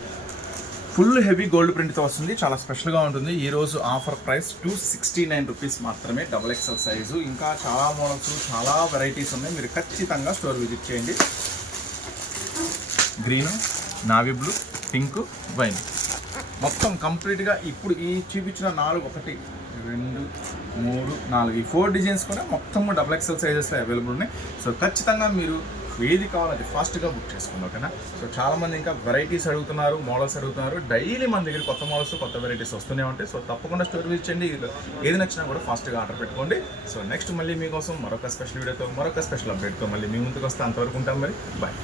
ఫుల్ హెవీ గోల్డ్ ప్రింట్తో వస్తుంది, చాలా స్పెషల్గా ఉంటుంది. ఈరోజు ఆఫర్ ప్రైస్ 269 రూపీస్ మాత్రమే, XXL సైజు. ఇంకా చాలా మోడల్స్, చాలా వెరైటీస్ ఉన్నాయి, మీరు ఖచ్చితంగా స్టోర్ విజిట్ చేయండి. Green, navy blue, pink, wine, మొత్తం కంప్లీట్గా ఇప్పుడు ఈ చూపించిన 4 1 2 3 4 ఈ 4 డిజైన్స్ కూడా మొత్తం XXL సైజెస్లో అవైలబుల్ ఉన్నాయి. సో ఖచ్చితంగా మీరు ఏది కావాలంటే ఫాస్ట్గా బుక్ చేసుకోండి, ఓకేనా. సో చాలామంది ఇంకా వెరైటీస్ అడుగుతున్నారు, మోడల్స్ అడుగుతున్నారు. డైలీ మన దగ్గర కొత్త మోడల్స్, కొత్త వెరైటీస్ వస్తూనే ఉంటాయి. సో తప్పకుండా స్టోర్ విజిట్ చేయండి, ఏది నచ్చినా కూడా ఫాస్ట్గా ఆర్డర్ పెట్టుకోండి. సో నెక్స్ట్ మళ్ళీ మీకోసం మరొక స్పెషల్ వీడియోతో, మరొక స్పెషల్ అప్డేట్తో మళ్ళీ మీ ముందుకు వస్తే, అంతవరకు ఉంటాం మరి, బాయ్.